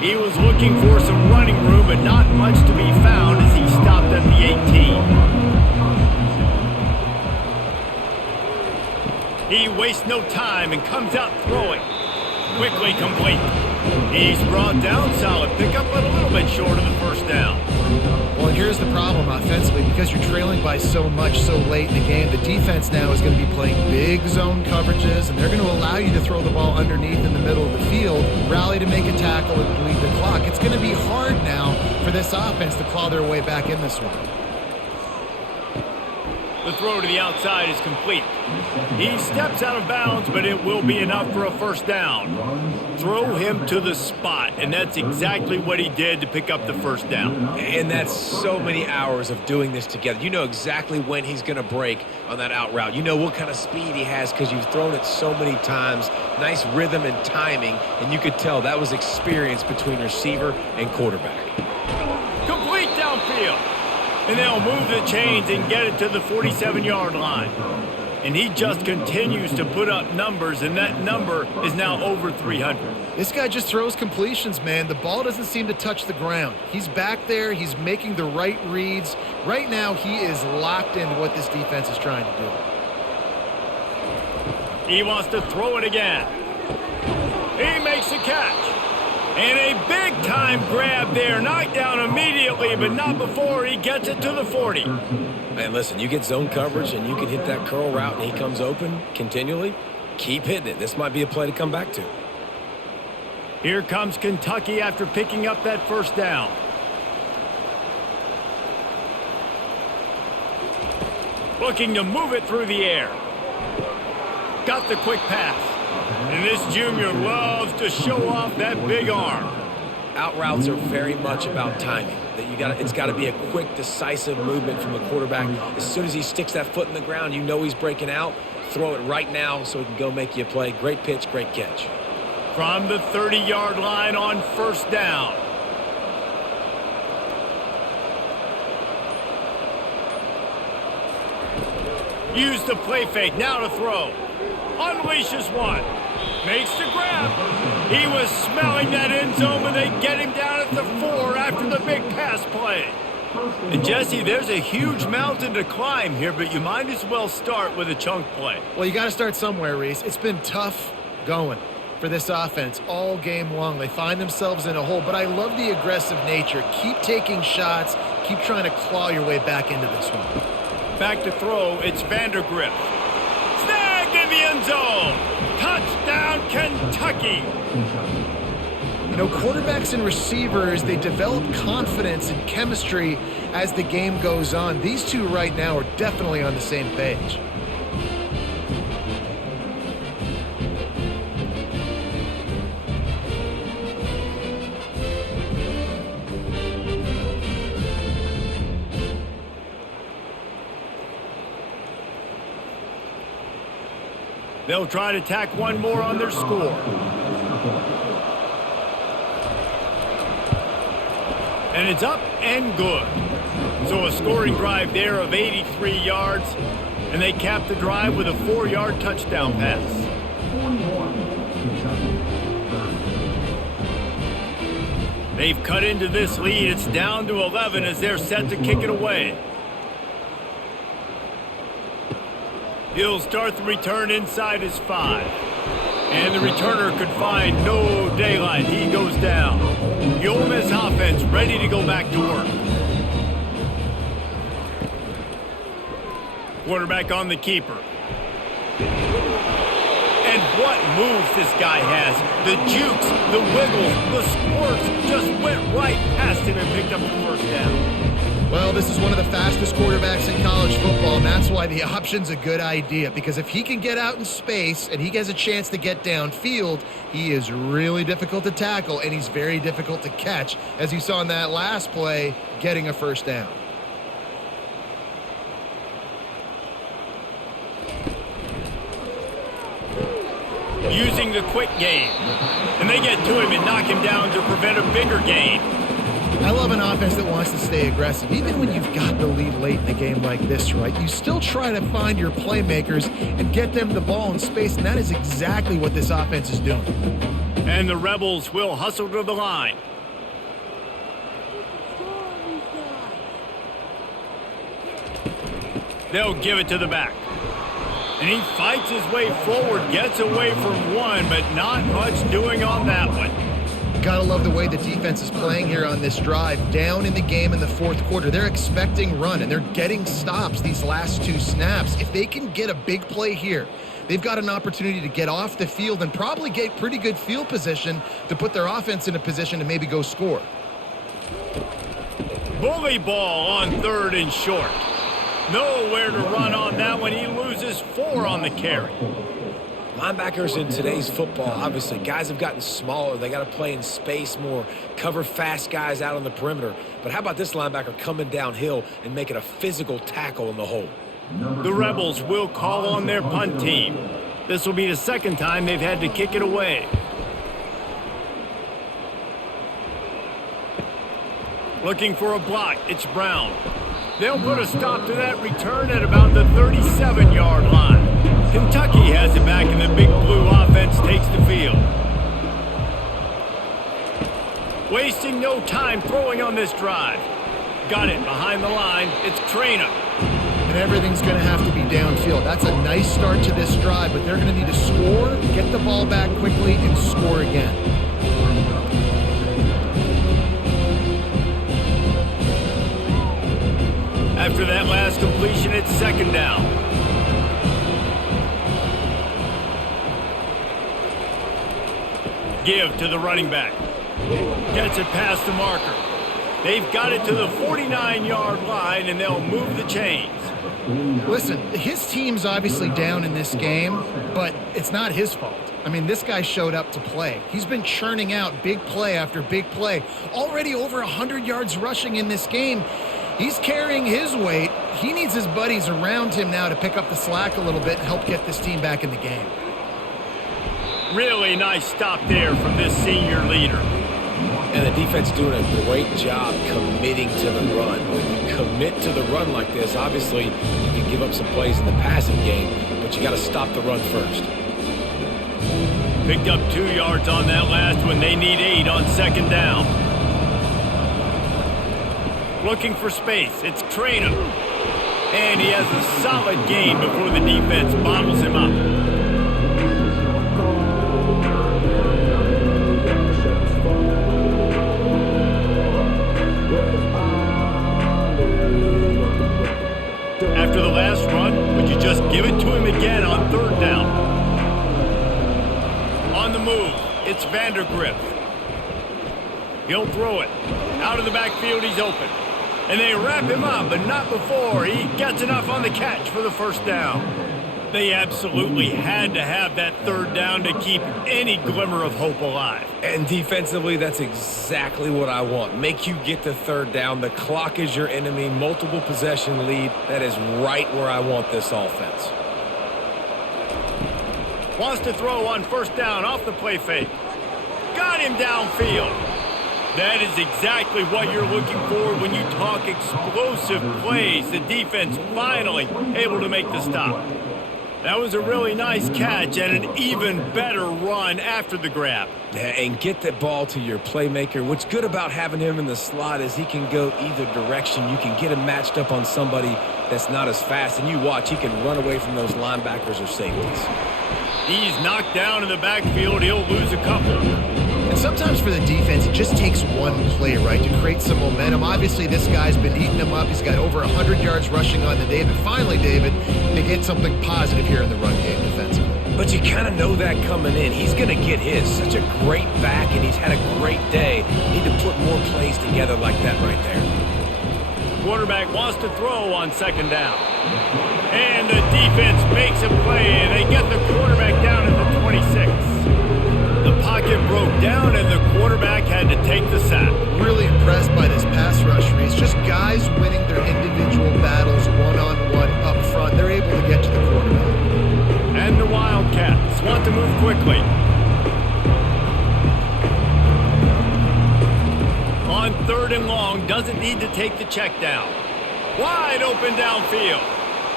He was looking for some running room, but not much to be found as he stopped at the 18. He wastes no time and comes out throwing. Quickly complete. He's brought down, solid pickup, but a little bit short of the first down. Well, and here's the problem offensively. Because you're trailing by so much so late in the game, the defense now is going to be playing big zone coverages, and they're going to allow you to throw the ball underneath in the middle of the field, rally to make a tackle, and bleed the clock. It's going to be hard now for this offense to claw their way back in this one. The throw to the outside is complete. He steps out of bounds, but it will be enough for a first down. Throw him to the spot, and that's exactly what he did to pick up the first down. And that's so many hours of doing this together. You know exactly when he's going to break on that out route. You know what kind of speed he has because you've thrown it so many times. Nice rhythm and timing, and you could tell that was experience between receiver and quarterback. Complete downfield. And they'll move the chains and get it to the 47-yard line. And he just continues to put up numbers, and that number is now over 300. This guy just throws completions, man. The ball doesn't seem to touch the ground. He's back there. He's making the right reads. Right now, he is locked into what this defense is trying to do. He wants to throw it again. He makes the catch. And a big-time grab there. Knocked down immediately, but not before he gets it to the 40. Man, listen, you get zone coverage and you can hit that curl route and he comes open continually. Keep hitting it. This might be a play to come back to. Here comes Kentucky after picking up that first down. Looking to move it through the air. Got the quick pass. And this junior loves to show off that big arm. Out routes are very much about timing. It's got to be a quick, decisive movement from the quarterback. As soon as he sticks that foot in the ground, you know he's breaking out. Throw it right now so he can go make you a play. Great pitch, great catch. From the 30-yard line on first down. Use the play fake, now to throw. Unleashes one. Makes the grab. He was smelling that end zone when they get him down at the 4 after the big pass play. And Jesse, there's a huge mountain to climb here, but you might as well start with a chunk play. Well, you got to start somewhere, Reese. It's been tough going for this offense all game long. They find themselves in a hole, but I love the aggressive nature. Keep taking shots. Keep trying to claw your way back into this one. Back to throw, it's Vandergrift. Snagged in the end zone. Touchdown, Kentucky. You know, quarterbacks and receivers, they develop confidence and chemistry as the game goes on. These two right now are definitely on the same page. They'll try to tack one more on their score. And it's up and good. So a scoring drive there of 83 yards, and they cap the drive with a 4-yard touchdown pass. They've cut into this lead. It's down to 11 as they're set to kick it away. He'll start the return inside his 5. And the returner could find no daylight. He goes down. The Ole Miss offense ready to go back to work. Quarterback on the keeper. And what moves this guy has. The jukes, the wiggles, the squirts just went right past him and picked up the first down. Well, this is one of the fastest quarterbacks in college football, and that's why the option's a good idea, because if he can get out in space and he has a chance to get downfield, he is really difficult to tackle, and he's very difficult to catch, as you saw in that last play, getting a first down. Using the quick game, and they get to him and knock him down to prevent a bigger gain. I love an offense that wants to stay aggressive. Even when you've got the lead late in a game like this, right, you still try to find your playmakers and get them the ball in space, and that is exactly what this offense is doing. And the Rebels will hustle to the line. They'll give it to the back. And he fights his way forward, gets away from one, but not much doing on that one. Gotta love the way the defense is playing here on this drive. Down in the game in the fourth quarter. They're expecting run, and they're getting stops these last 2 snaps. If they can get a big play here, they've got an opportunity to get off the field and probably get pretty good field position to put their offense in a position to maybe go score. Bully ball on 3rd and short. Nowhere to run on that one. He loses 4 on the carry. Linebackers in today's football, obviously, guys have gotten smaller. They got to play in space more, cover fast guys out on the perimeter. But how about this linebacker coming downhill and making a physical tackle in the hole? The Rebels will call on their punt team. This will be the second time they've had to kick it away. Looking for a block. It's Brown. They'll put a stop to that return at about the 37-yard line. Kentucky has it back, and the Big Blue offense takes the field. Wasting no time throwing on this drive. Got it behind the line. It's Trainer. And everything's going to have to be downfield. That's a nice start to this drive, but they're going to need to score, get the ball back quickly, and score again. After that last completion, it's 2nd down. Give to the running back. Gets it past the marker. They've got it to the 49-yard line, and they'll move the chains. Listen, his team's obviously down in this game, but it's not his fault. I mean, this guy showed up to play. He's been churning out big play after big play. Already over 100 yards rushing in this game. He's carrying his weight. He needs his buddies around him now to pick up the slack a little bit and help get this team back in the game. Really nice stop there from this senior leader. And the defense doing a great job committing to the run. When you commit to the run like this, obviously you can give up some plays in the passing game, but you got to stop the run first. Picked up 2 yards on that last one. They need 8 on 2nd down. Looking for space. It's Trainer. And he has a solid gain before the defense bottles him up. After the last run, would you just give it to him again on third down. On the move, it's Vandergriff. He'll throw it. Out of the backfield, he's open. And they wrap him up, but not before he gets enough on the catch for the first down. They absolutely had to have that third down to keep any glimmer of hope alive. And defensively, that's exactly what I want. Make you get the third down. The clock is your enemy. Multiple possession lead. That is right where I want this offense. Wants to throw on first down off the play fake. Got him downfield. That is exactly what you're looking for when you talk explosive plays. The defense finally able to make the stop. That was a really nice catch and an even better run after the grab. Yeah, and get the ball to your playmaker. What's good about having him in the slot is he can go either direction. You can get him matched up on somebody that's not as fast, and you watch, he can run away from those linebackers or safeties. He's knocked down in the backfield. He'll lose a couple. And sometimes for the defense, it just takes one play, right, to create some momentum. Obviously, this guy's been eating them up. He's got over 100 yards rushing on the day. But finally, David, they get something positive here in the run game defensively. But you kind of know that coming in. He's going to get his. Such a great back, and he's had a great day. Need to put more plays together like that right there. Quarterback wants to throw on second down. And the defense makes a play, and they get the quarterback down at the 26. The pocket broke down, and the quarterback had to take the sack. Really impressed by this pass rush, Reese. Just guys winning their individual battles one-on-one up front. They're able to get to the quarterback. And the Wildcats want to move quickly. On third and long, doesn't need to take the check down. Wide open downfield.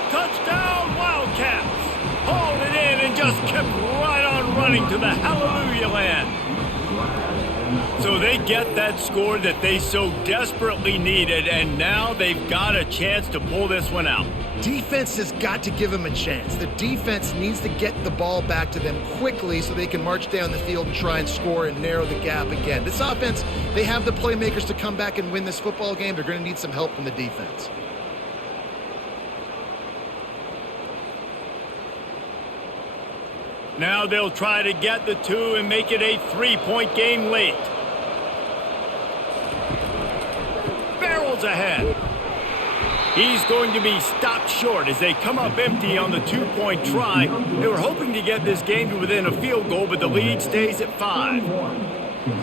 Touchdown, Wildcats! Hauled it in and just kept right on running to the hallelujah land. So they get that score that they so desperately needed, and now they've got a chance to pull this one out. Defense has got to give them a chance. The defense needs to get the ball back to them quickly so they can march down the field and try and score and narrow the gap again. This offense, they have the playmakers to come back and win this football game. They're going to need some help from the defense. Now they'll try to get the two and make it a three-point game late. Barrels ahead. He's going to be stopped short as they come up empty on the two-point try. They were hoping to get this game to within a field goal, but the lead stays at 5.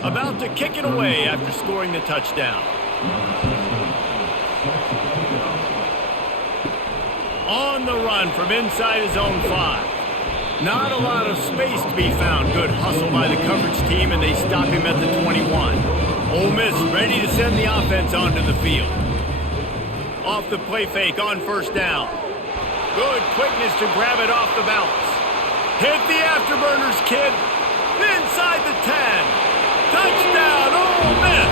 About to kick it away after scoring the touchdown. On the run from inside his own 5. Not a lot of space to be found. Good hustle by the coverage team, and they stop him at the 21. Ole Miss ready to send the offense onto the field. Off the play fake on first down. Good quickness to grab it off the bounce. Hit the afterburners, kid. Inside the 10. Touchdown, Ole Miss.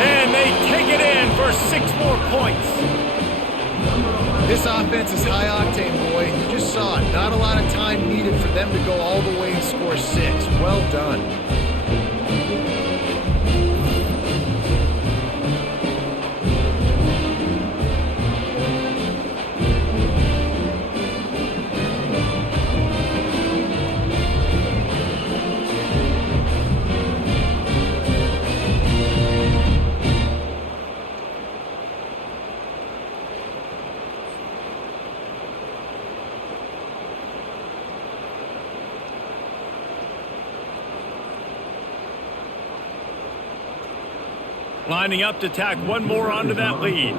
And they take it in for 6 more points. This offense is high octane, boy. You just saw it. Not a lot of time needed for them to go all the way and score 6. Well done. Lining up to tack one more onto that lead.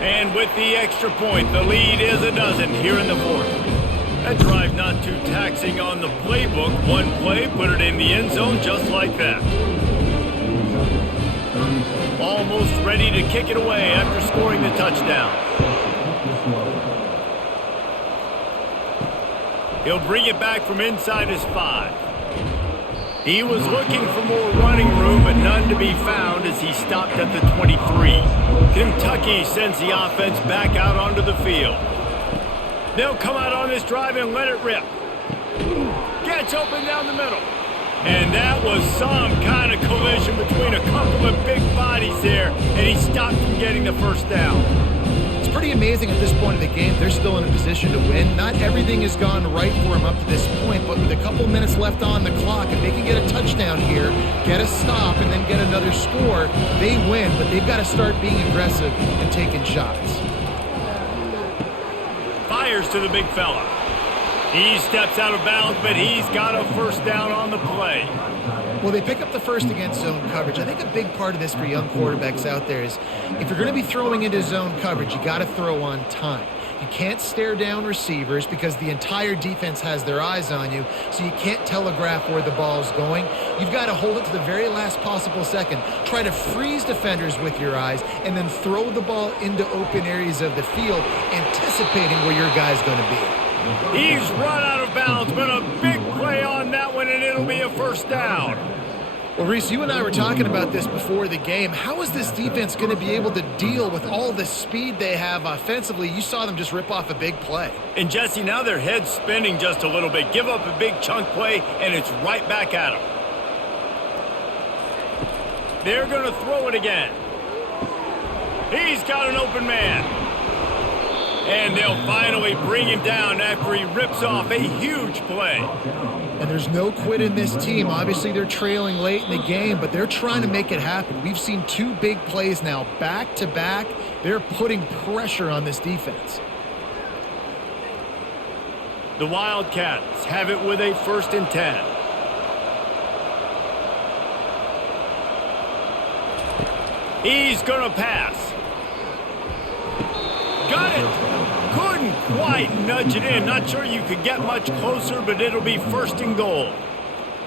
And with the extra point, the lead is a dozen here in the 4th. That drive not too taxing on the playbook. One play, put it in the end zone just like that. Almost ready to kick it away after scoring the touchdown. He'll bring it back from inside his 5. He was looking for more running room, but none to be found as he stopped at the 23. Kentucky sends the offense back out onto the field. They'll come out on this drive and let it rip. Gets open down the middle. And that was some kind of collision between a couple of big bodies there, and he stopped from getting the first down. It's amazing at this point of the game. They're still in a position to win. Not everything has gone right for them up to this point, but with a couple minutes left on the clock, if they can get a touchdown here, get a stop, and then get another score, they win. But they've got to start being aggressive and taking shots. Fires to the big fella. He steps out of bounds, but he's got a first down on the play. Well, they pick up the first against zone coverage. I think a big part of this for young quarterbacks out there is if you're going to be throwing into zone coverage, you got to throw on time. You can't stare down receivers because the entire defense has their eyes on you, so you can't telegraph where the ball's going. You've got to hold it to the very last possible second. Try to freeze defenders with your eyes and then throw the ball into open areas of the field, anticipating where your guy's going to be. He's run out of bounds, but a big play on that one, and it'll be a first down. Well, Reese, you and I were talking about this before the game. How is this defense going to be able to deal with all the speed they have offensively? You saw them just rip off a big play. And, Jesse, now their head's spinning just a little bit. Give up a big chunk play, and it's right back at them. They're going to throw it again. He's got an open man. And they'll finally bring him down after he rips off a huge play. And there's no quit in this team. Obviously, they're trailing late in the game, but they're trying to make it happen. We've seen two big plays now, back to back. They're putting pressure on this defense. The Wildcats have it with a 1st and 10. He's going to pass. Got it. Couldn't quite nudge it in. Not sure you could get much closer, but it'll be 1st and goal.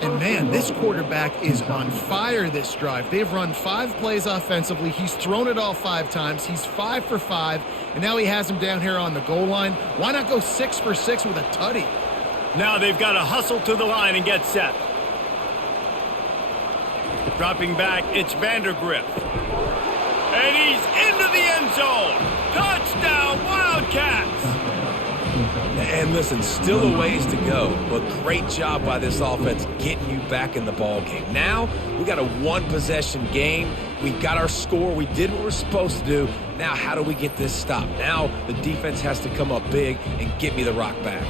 And, man, this quarterback is on fire this drive. They've run 5 plays offensively. He's thrown it all 5 times. He's 5 for 5, and now he has him down here on the goal line. Why not go 6 for 6 with a tutty? Now they've got to hustle to the line and get set. Dropping back, it's Vandergriff. And he's into the end zone. Touchdown, Wildcats! And listen, still a ways to go, but great job by this offense getting you back in the ball game. Now, we got a 1-possession game. We got our score. We did what we're supposed to do. Now, how do we get this stopped? Now, the defense has to come up big and get me the rock back.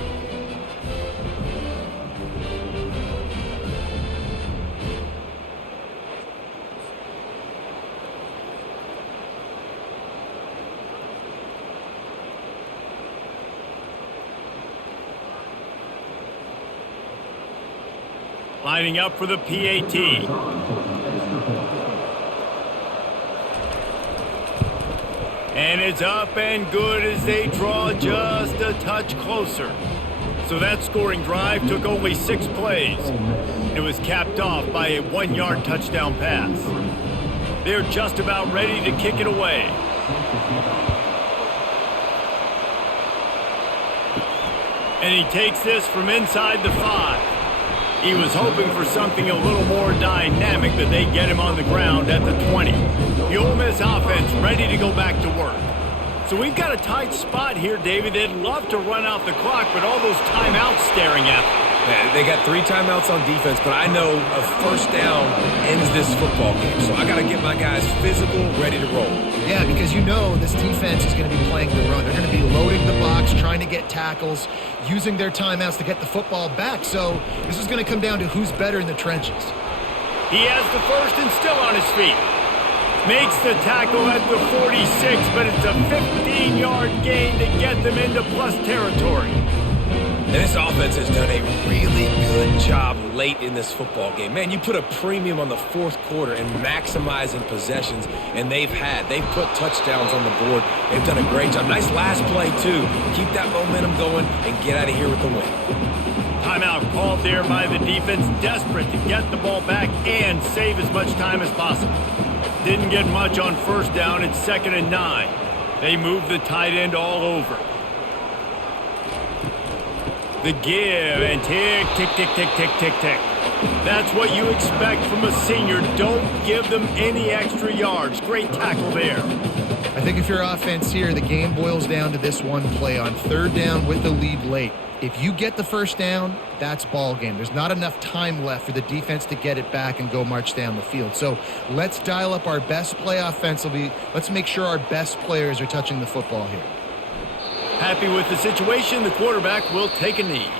Lining up for the PAT. And it's up and good as they draw just a touch closer. So that scoring drive took only 6 plays. It was capped off by a 1-yard touchdown pass. They're just about ready to kick it away. And he takes this from inside the 5. He was hoping for something a little more dynamic, but they get him on the ground at the 20. The Ole Miss offense ready to go back to work. So we've got a tight spot here, David. They'd love to run out the clock, but all those timeouts staring at them. Yeah, they got 3 timeouts on defense, but I know a first down ends this football game. So I got to get my guys physical, ready to roll. Yeah, because you know this defense is going to be playing the run. They're going to be loading the box, trying to get tackles, using their timeouts to get the football back. So this is going to come down to who's better in the trenches. He has the first and still on his feet. Makes the tackle at the 46, but it's a 15-yard gain to get them into plus territory. And this offense has done a really good job late in this football game. Man, you put a premium on the 4th quarter and maximizing possessions, and they've put touchdowns on the board. They've done a great job. Nice last play, too. Keep that momentum going and get out of here with the win. Timeout called there by the defense, desperate to get the ball back and save as much time as possible. Didn't get much on first down. It's 2nd and 9. They move the tight end all over. The give, and tick, tick, tick, tick, tick, tick, tick. That's what you expect from a senior. Don't give them any extra yards. Great tackle there. I think if you're offense here, the game boils down to this one play on 3rd down with the lead late. If you get the first down, that's ball game. There's not enough time left for the defense to get it back and go march down the field. So let's dial up our best play offensively. Let's make sure our best players are touching the football here. Happy with the situation, the quarterback will take a knee.